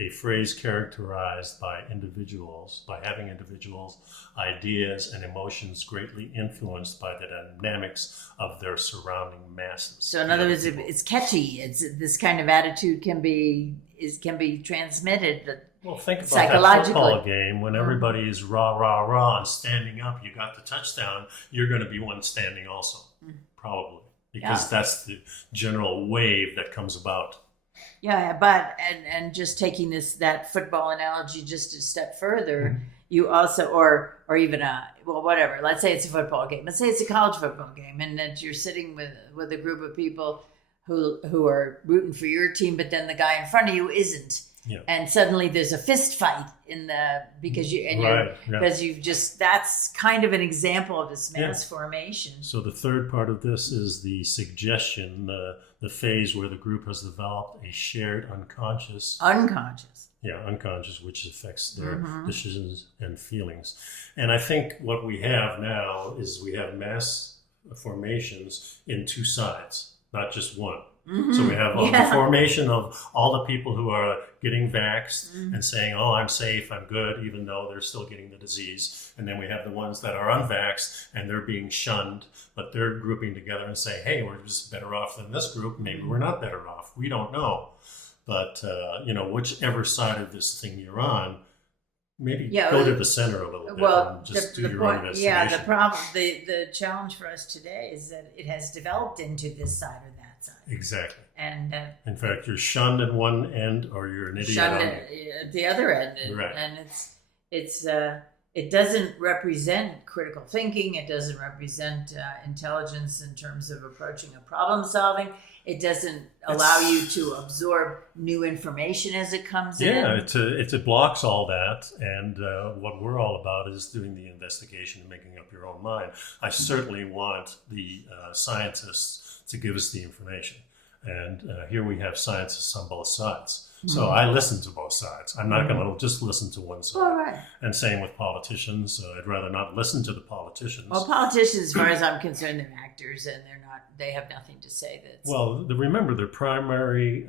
a phrase characterized by having individuals' ideas and emotions greatly influenced by the dynamics of their surrounding masses. So in other words, it's catchy. It's this kind of attitude can be transmitted. Well, think about that Psychologically. football game when everybody is rah, rah, rah and standing up. You got the touchdown. You're going to be one standing also, probably, because that's the general wave that comes about. Yeah, but and just taking that football analogy just a step further, you also or even whatever. Let's say it's a football game. Let's say it's a college football game, and that you're sitting with a group of people who are rooting for your team, but then the guy in front of you isn't. Yeah. And suddenly there's a fist fight because you've just, that's kind of an example of this mass formation. So the third part of this is the suggestion, the phase where the group has developed a shared unconscious, which affects their decisions and feelings. And I think what we have now is we have mass formations in two sides, not just one. So we have the formation of all the people who are getting vaxxed and saying, oh, I'm safe, I'm good, even though they're still getting the disease. And then we have the ones that are unvaxxed and they're being shunned, but they're grouping together and saying, hey, we're just better off than this group. Maybe we're not better off. We don't know. But, whichever side of this thing you're on, maybe go to the center a little bit and just do your own investigation. Yeah, the problem, the challenge for us today is that it has developed into this side or that side. Exactly. And in fact, you're shunned at one end, or you're an idiot shunned on at the other end, right. and it's it doesn't represent critical thinking. It doesn't represent intelligence in terms of approaching a problem solving. It doesn't allow you to absorb new information as it comes in. Yeah, it blocks all that, and what we're all about is doing the investigation and making up your own mind. I certainly want the scientists to give us the information, and here we have scientists on both sides. So I listen to both sides. I'm not going to just listen to one side. All right. And same with politicians. I'd rather not listen to the politicians. Well, politicians, as far as I'm concerned, they're actors, and they have nothing to say. Well, remember, their primary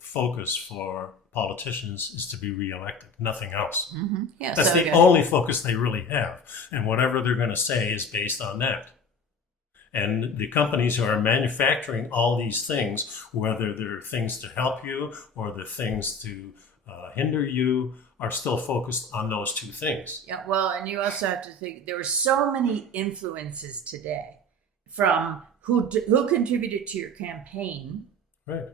focus for politicians is to be reelected, nothing else. Mm-hmm. Yeah, that's the only focus they really have. And whatever they're going to say is based on that. And the companies who are manufacturing all these things, whether they're things to help you or they're things to hinder you, are still focused on those two things. Yeah, well, and you also have to think there are so many influences today, from who contributed to your campaign, right,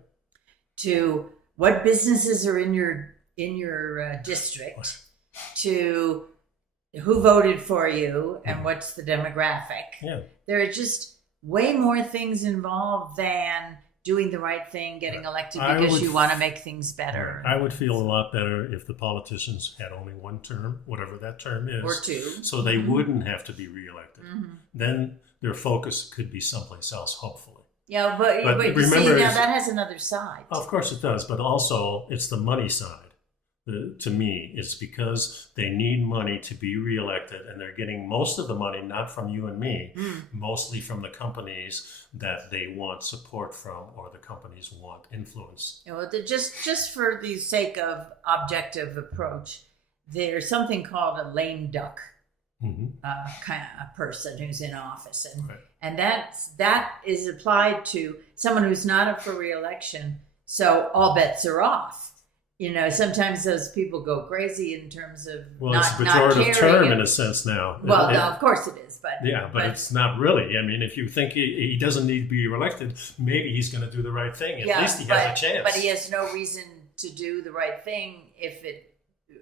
to what businesses are in your district, to who voted for you and what's the demographic. Yeah. There are just way more things involved than doing the right thing, getting elected because you want to make things better. I would feel a lot better if the politicians had only one term, whatever that term is. Or two. So they wouldn't have to be reelected. Then their focus could be someplace else, hopefully. Yeah, but you remember, see, now that has another side. Of course it does, but also it's the money side. To me, it's because they need money to be reelected, and they're getting most of the money not from you and me, mostly from the companies that they want support from, or the companies want influence. You know, just for the sake of objective approach, there's something called a lame duck kind of a person who's in office, and that is applied to someone who's not up for reelection. So all bets are off. You know, sometimes those people go crazy in terms of it's a pejorative term in a sense now. Well, no, of course it is, but it's not really. I mean, if you think he doesn't need to be reelected, maybe he's going to do the right thing. At least he has a chance. But he has no reason to do the right thing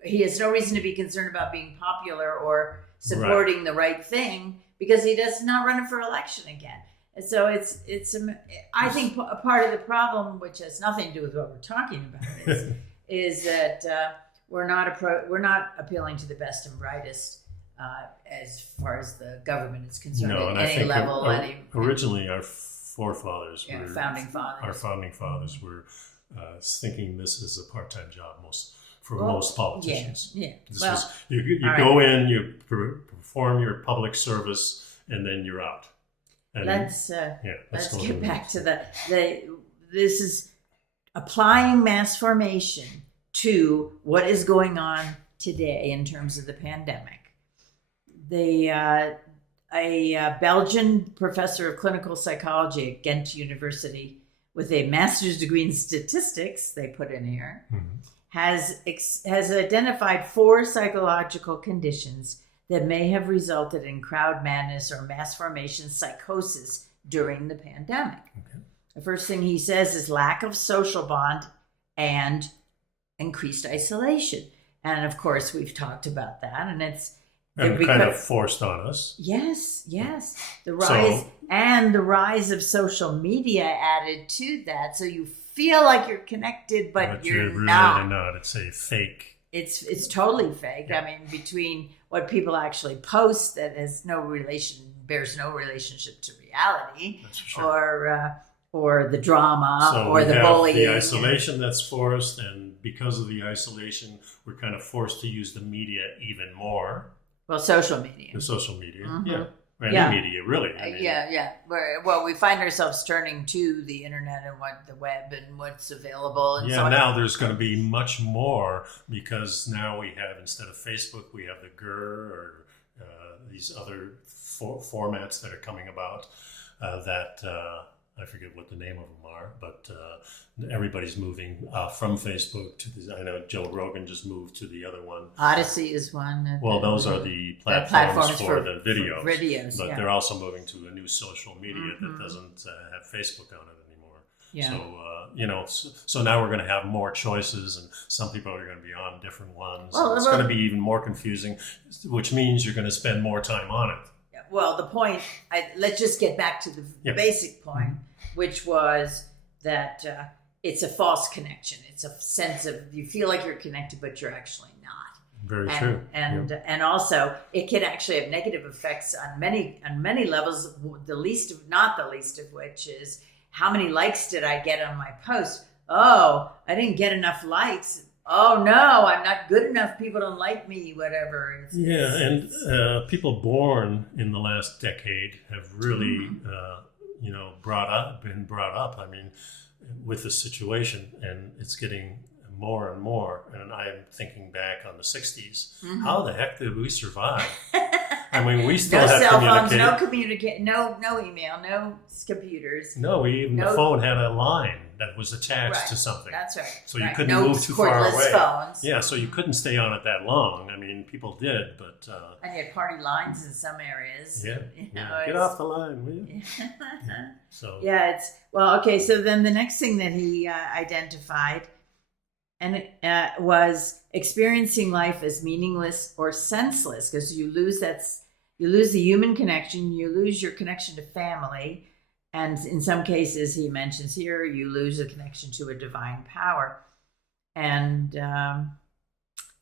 he has no reason to be concerned about being popular or supporting the right thing, because he does not run for election again. And so I think a part of the problem, which has nothing to do with what we're talking about, is that we're not appealing to the best and brightest as far as the government is concerned at any level. Originally, our forefathers, our founding fathers were thinking this is a part-time job most politicians. Yeah. You go in, you perform your public service, and then you're out. And let's get back to this is applying mass formation to what is going on today in terms of the pandemic. A Belgian professor of clinical psychology at Ghent University with a master's degree in statistics, they put in here, has identified 4 psychological conditions that may have resulted in crowd madness or mass formation psychosis during the pandemic. The first thing he says is lack of social bond and increased isolation. And of course, we've talked about that, and it's kind of forced on us. Yes. The rise of social media added to that, so you feel like you're connected, but you're really not. It's a fake. It's totally fake. I mean, between what people actually post that bears no relationship to reality, that's for sure. or the drama, or the bullying. The isolation that's forced, and because of the isolation, we're kind of forced to use the media even more. Well, social media. The social media, Any media, really. Well, we find ourselves turning to the internet and the web and what's available. And so now there's going to be much more, because now we have, instead of Facebook, we have the GER or these other formats that are coming about that I forget what the name of them are, but everybody's moving from Facebook to the. I know Joe Rogan just moved to the other one. Odyssey is one. Well, those are the platforms for the videos. For videos, but they're also moving to a new social media that doesn't have Facebook on it anymore. Yeah. So, so now we're going to have more choices, and some people are going to be on different ones. Well, it's going to be even more confusing, which means you're going to spend more time on it. Well, the point, let's just get back to the basic point, which was that it's a false connection. It's a sense of you feel like you're connected, but you're actually not. Very true. And also it can actually have negative effects on many levels. Not the least of which is how many likes did I get on my post? Oh, I didn't get enough likes. Oh no, I'm not good enough. People don't like me. Whatever. And people born in the last decade have really, been brought up. I mean, with this situation, and it's getting more and more. And I'm thinking back on the 60s. Mm-hmm. How the heck did we survive? I mean, we still had cell phones, no email, no computers. No, the phone had a line that was attached to something. That's right. So you couldn't move too far away. Phones. Yeah, so you couldn't stay on it that long. I mean, people did, but... and you had party lines in some areas. Yeah. Get off the line, will you? So so then the next thing that he identified was experiencing life as meaningless or senseless, because you lose the human connection, you lose your connection to family, and in some cases, he mentions here, you lose a connection to a divine power, and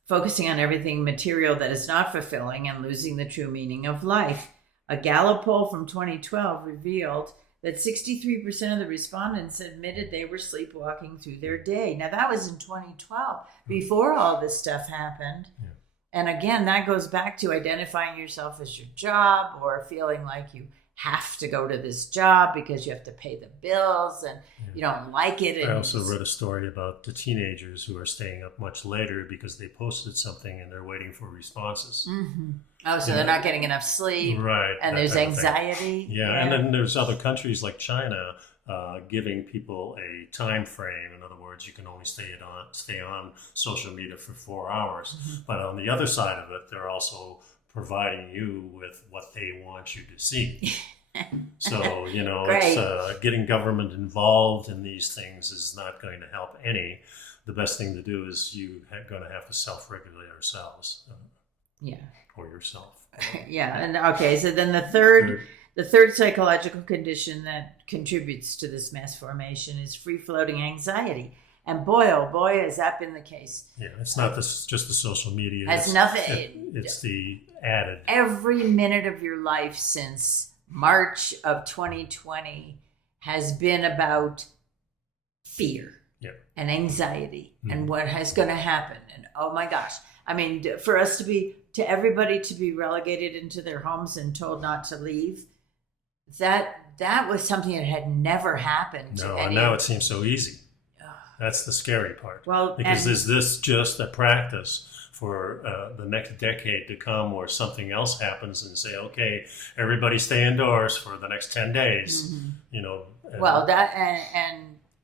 focusing on everything material that is not fulfilling and losing the true meaning of life. A Gallup poll from 2012 revealed that 63% of the respondents admitted they were sleepwalking through their day. Now, that was in 2012, before all this stuff happened. Yeah. And again, that goes back to identifying yourself as your job, or feeling like you have to go to this job because you have to pay the bills and you don't like it. And I also read a story about the teenagers who are staying up much later because they posted something and they're waiting for responses. Mm-hmm. Oh, so they're not getting enough sleep. Right. And there's anxiety. Yeah. And then there's other countries like China giving people a time frame. In other words, you can only stay on social media for 4 hours. Mm-hmm. But on the other side of it, they're also providing you with what they want you to see. So, it's getting government involved in these things is not going to help any. The best thing to do is you're going to have to self-regulate ourselves. Or yourself. And okay, so then the third psychological condition that contributes to this mass formation is free-floating anxiety. And boy, oh boy, has that been the case. Yeah, it's not just the social media. It's nothing. It's the added. Every minute of your life since March of 2020 has been about fear and anxiety and what is going to happen. And oh my gosh, I mean, for everybody to be relegated into their homes and told not to leave, that was something that had never happened. No, and now it seems so easy. That's the scary part. Well, because is this just a practice for the next decade to come, where something else happens and say, okay, everybody stay indoors for the next 10 days, I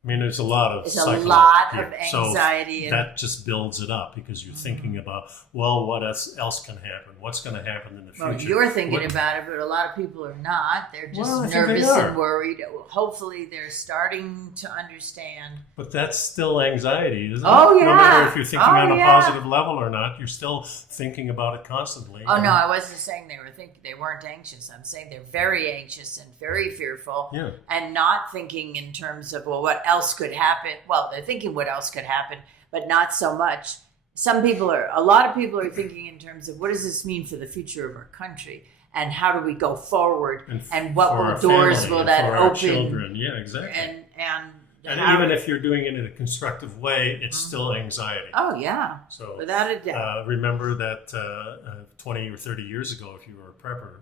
mean, there's a lot of anxiety. So that just builds it up because you're thinking about, what else can happen? What's going to happen in the future? Well, you're thinking about it, but a lot of people are not. They're just nervous and worried. Hopefully, they're starting to understand. But that's still anxiety, isn't it? Oh, yeah. No matter if you're thinking on a positive level or not, you're still thinking about it constantly. Oh, no, I wasn't saying they weren't anxious. I'm saying they're very anxious and very fearful and not thinking in terms of, what else could happen. Well, they're thinking what else could happen, but not so much. A lot of people are thinking in terms of what does this mean for the future of our country and how do we go forward and what doors will that open? Our children. Yeah, exactly. And even if you're doing it in a constructive way, it's still anxiety. Oh, yeah. So without a doubt. Remember that 20 or 30 years ago, if you were a prepper,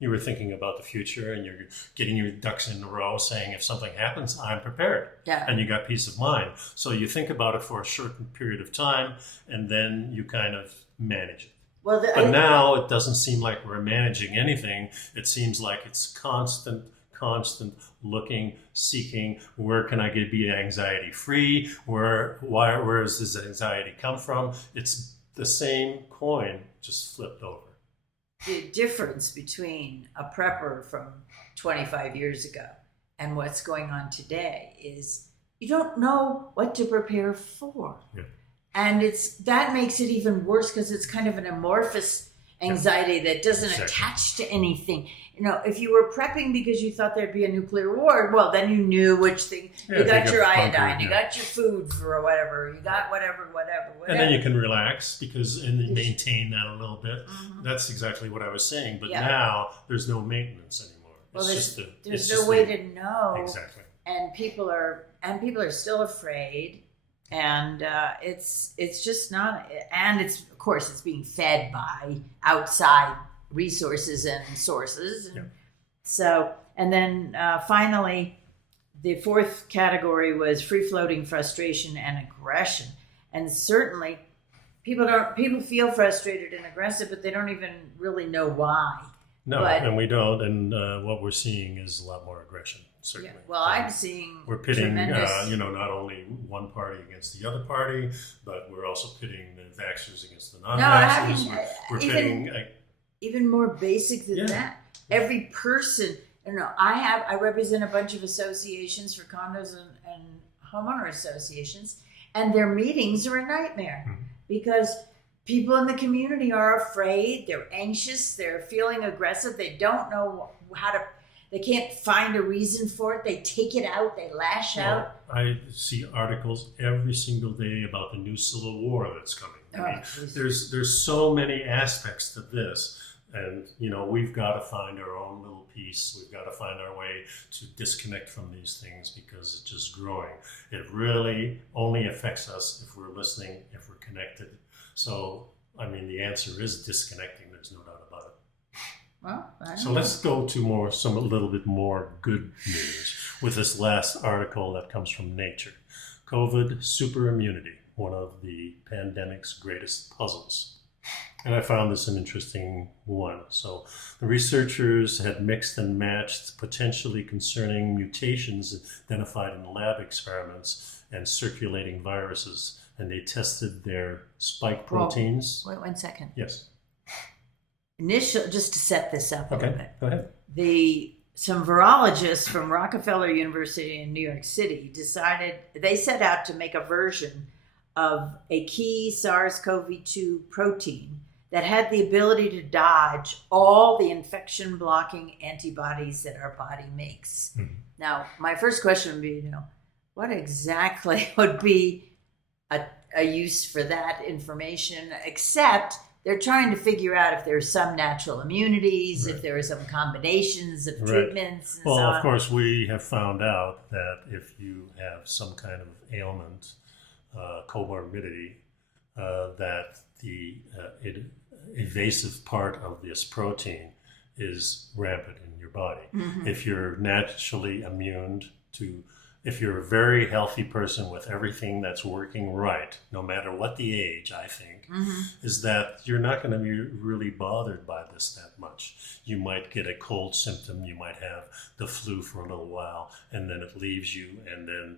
you were thinking about the future and you're getting your ducks in a row saying, if something happens, I'm prepared. Yeah. And you got peace of mind. So you think about it for a certain period of time and then you kind of manage it. But now it doesn't seem like we're managing anything. It seems like it's constant looking, seeking, where can I be anxiety free? Where does this anxiety come from? It's the same coin, just flipped over. The difference between a prepper from 25 years ago and what's going on today is you don't know what to prepare for. Yeah. And that makes it even worse because it's kind of an amorphous anxiety that doesn't attach to anything. If you were prepping because you thought there'd be a nuclear war, well, then you knew which thing. You got your iodine, you got your food for whatever, you got whatever. And then you can relax and maintain that a little bit. Mm-hmm. That's exactly what I was saying. But now there's no maintenance anymore. Well, there's no way to know. Exactly. And people are still afraid. And it's just not, and of course it's being fed by outside resources and sources. And so, and then finally, the fourth category was free-floating frustration and aggression. And certainly people feel frustrated and aggressive, but they don't even really know why. No, and we don't. And what we're seeing is a lot more aggression. Certainly. Yeah. Well, I'm seeing we're pitting, tremendous... not only one party against the other party, but we're also pitting the vaxxers against the non-vaxxers. No, we're pitting even more basic than that. Every person, I represent a bunch of associations for condos and homeowner associations, and their meetings are a nightmare because people in the community are afraid, they're anxious, they're feeling aggressive, they don't know how to. They can't find a reason for it. They take it out. They lash out. I see articles every single day about the new civil war that's coming. I mean, there's so many aspects to this, and we've got to find our own little piece. We've got to find our way to disconnect from these things because it's just growing. It really only affects us if we're listening, if we're connected. So, the answer is disconnecting. There's no doubt about it. Well, so let's go to a little bit more good news with this last article that comes from Nature. COVID superimmunity, one of the pandemic's greatest puzzles. And I found this an interesting one. So the researchers had mixed and matched potentially concerning mutations identified in lab experiments and circulating viruses, and they tested their spike proteins. Wait 1 second. Yes. Just to set this up a little bit. Go ahead. Some virologists from Rockefeller University in New York City they set out to make a version of a key SARS-CoV-2 protein that had the ability to dodge all the infection-blocking antibodies that our body makes. Mm-hmm. Now, my first question would be, what exactly would be a use for that information, except they're trying to figure out if there's some natural immunities, if there are some combinations of treatments. And well, so on. Of course, we have found out that if you have some kind of ailment, comorbidity, that the evasive part of this protein is rampant in your body. Mm-hmm. If you're naturally immune to, if you're a very healthy person with everything that's working right, no matter what the age, I think, is that you're not going to be really bothered by this that much. You might get a cold symptom, you might have the flu for a little while, and then it leaves you. And then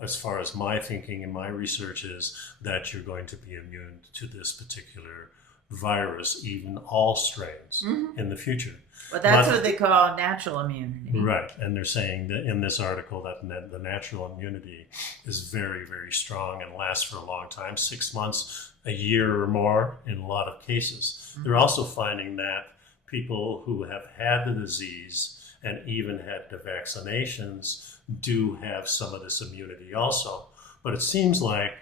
as far as my thinking and my research is that you're going to be immune to this particular virus, even all strains in the future. Well, that's what they call natural immunity. Right. And they're saying that in this article that the natural immunity is very, very strong and lasts for a long time, 6 months, a year or more in a lot of cases. Mm-hmm. They're also finding that people who have had the disease and even had the vaccinations do have some of this immunity also. But it seems like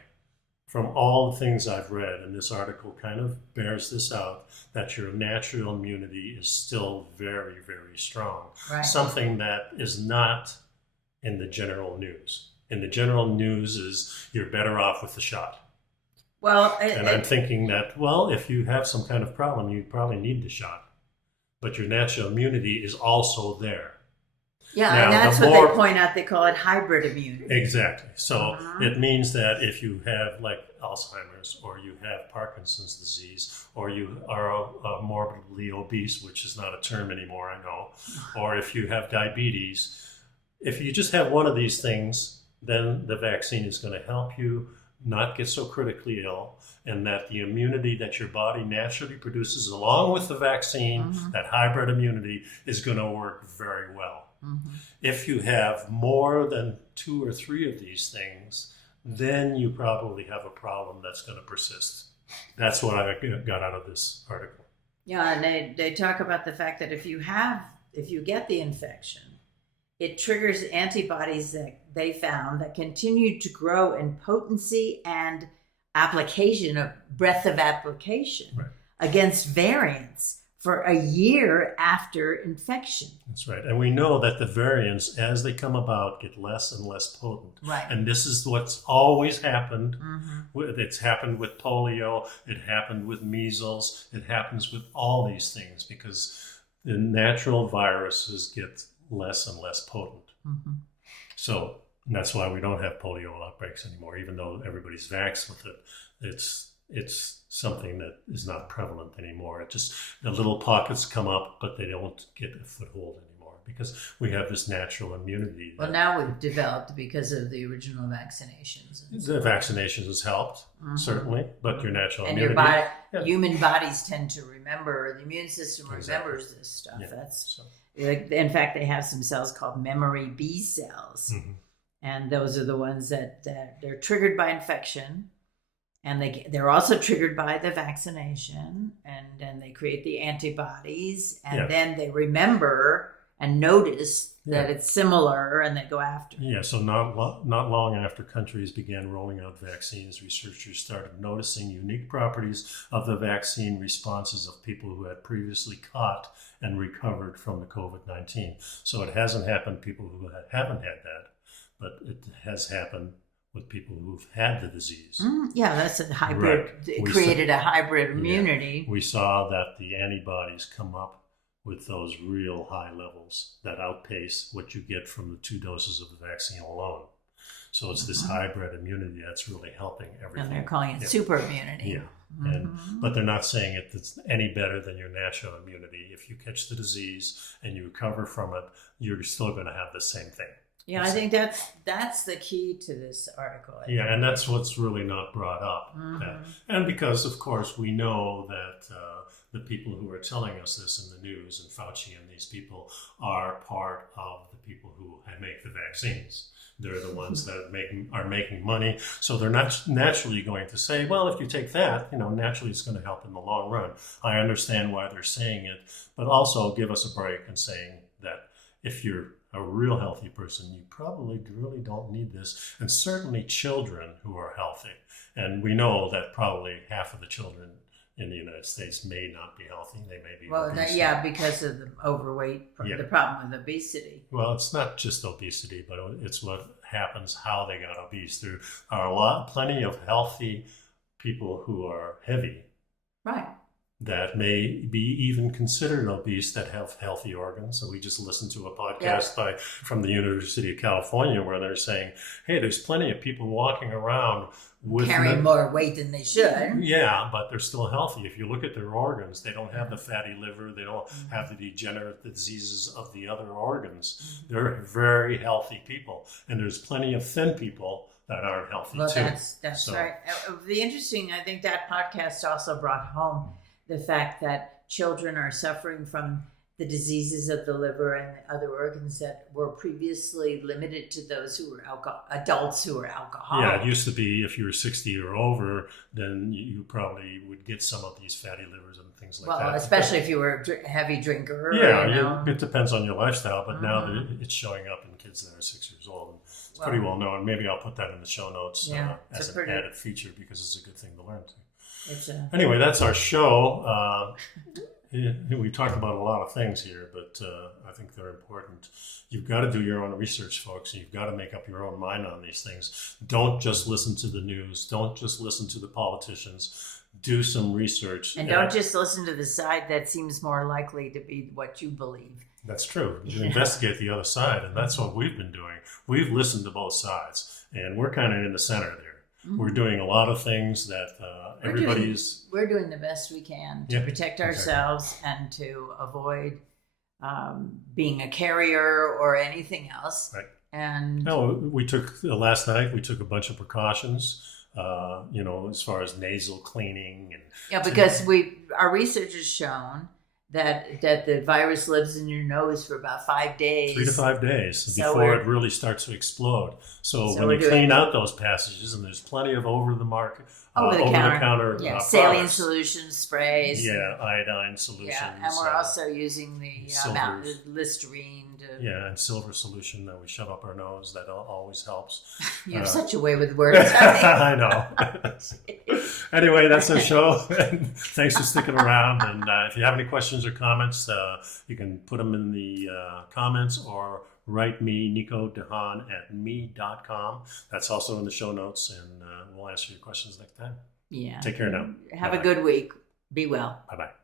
from all the things I've read, and this article kind of bears this out, that your natural immunity is still very, very strong. Right. Something that is not in the general news. In the general news is you're better off with the shot. Well, I'm thinking that, if you have some kind of problem, you probably need the shot. But your natural immunity is also there. Yeah, now, and that's what they point out. They call it hybrid immunity. Exactly. So it means that if you have like Alzheimer's, or you have Parkinson's disease, or you are morbidly obese, which is not a term anymore, I know, or if you have diabetes, if you just have one of these things, then the vaccine is going to help you not get so critically ill, and that the immunity that your body naturally produces along with the vaccine, that hybrid immunity, is going to work very well. Mm-hmm. If you have more than 2 or 3 of these things, then you probably have a problem that's going to persist. That's what I got out of this article. Yeah, and they talk about the fact that if you get the infection, it triggers antibodies that they found that continue to grow in potency and application of breadth of application Right. against variants for a year after infection. That's right. And we know that the variants, as they come about, get less and less potent. Right. And this is what's always happened. Mm-hmm. It's happened with polio. It happened with measles. It happens with all these things because the natural viruses get less and less potent. Mm-hmm. So that's why we don't have polio outbreaks anymore, even though everybody's vaxxed with it. It's something that is not prevalent anymore. It just, the little pockets come up, but they don't get a foothold anymore because we have this natural immunity. Well, now we've developed because of the original vaccinations. The vaccinations has helped, certainly, but your natural and immunity. your body, Yeah. human bodies tend to remember. The immune system remembers this stuff. Yeah. That's in fact, they have some cells called memory B cells, and those are the ones that they're triggered by infection. And they're also triggered by the vaccination, and then they create the antibodies, and then they remember and notice that it's similar, and they go after it. Yeah, so not long after countries began rolling out vaccines, researchers started noticing unique properties of the vaccine responses of people who had previously caught and recovered from the COVID-19. So it hasn't happened to people who haven't had that, but it has happened with people who've had the disease. Yeah, that's a hybrid. Right. It created a hybrid immunity. We saw that the antibodies come up with those real high levels that outpace what you get from the 2 doses of the vaccine alone. So it's this hybrid immunity that's really helping everything. And they're calling it super immunity. Yeah. But they're not saying it's any better than your natural immunity. If you catch the disease and you recover from it, you're still going to have the same thing. Yeah, I think that's the key to this article. Yeah, and that's what's really not brought up. And because, of course, we know that the people who are telling us this in the news, and Fauci and these people, are part of the people who make the vaccines. They're the ones that are making money. So they're not naturally going to say, well, if you take that, naturally it's going to help in the long run. I understand why they're saying it, but also give us a break and saying that if you're a real healthy person, you probably really don't need this. And certainly children who are healthy. And we know that probably half of the children in the United States may not be healthy. They may be obese. Because of the overweight, the problem with obesity. Well, it's not just obesity, but it's what happens, how they got obese. There are plenty of healthy people who are heavy. Right. That may be even considered obese that have healthy organs. So we just listened to a podcast from the University of California where they're saying, hey, there's plenty of people walking around with carrying more weight than they should. Yeah, but they're still healthy. If you look at their organs, they don't have the fatty liver. They don't have the degenerative diseases of the other organs. They're very healthy people. And there's plenty of thin people that aren't healthy too. That's right. The interesting, I think that podcast also brought home the fact that children are suffering from the diseases of the liver and other organs that were previously limited to those who were adults who were alcoholic. Yeah, it used to be if you were 60 or over, then you probably would get some of these fatty livers and things like that. Well, especially if you were a heavy drinker. Yeah, it depends on your lifestyle, but now that it's showing up in kids that are 6 years old. It's pretty well known. Maybe I'll put that in the show notes as an added feature because it's a good thing to learn too. Anyway, that's our show. We talked about a lot of things here, but I think they're important. You've got to do your own research, folks. You've got to make up your own mind on these things. Don't just listen to the news. Don't just listen to the politicians. Do some research. And don't just listen to the side that seems more likely to be what you believe. That's true. You investigate the other side, and that's what we've been doing. We've listened to both sides, and we're kind of in the center there. We're doing a lot of things that we're doing the best we can to protect ourselves and to avoid being a carrier or anything else. Right. And we took last night. We took a bunch of precautions. As far as nasal cleaning and because our research has shown that the virus lives in your nose for about 5 days. 3 to 5 days So before it really starts to explode. So when we're you doing clean out those passages, and there's plenty of over the counter saline products. solutions, sprays. Yeah, iodine solutions. Yeah, and we're also using the Listerine to. Yeah, and silver solution that we shove up our nose. That always helps. You have such a way with words. I know. Anyway, that's our show. And thanks for sticking around. And if you have any questions or comments, you can put them in the comments or write me, nicodehaan at me.com. That's also in the show notes, and we'll answer your questions next time. Yeah. Take care now. Have a good week. Be well. Bye-bye.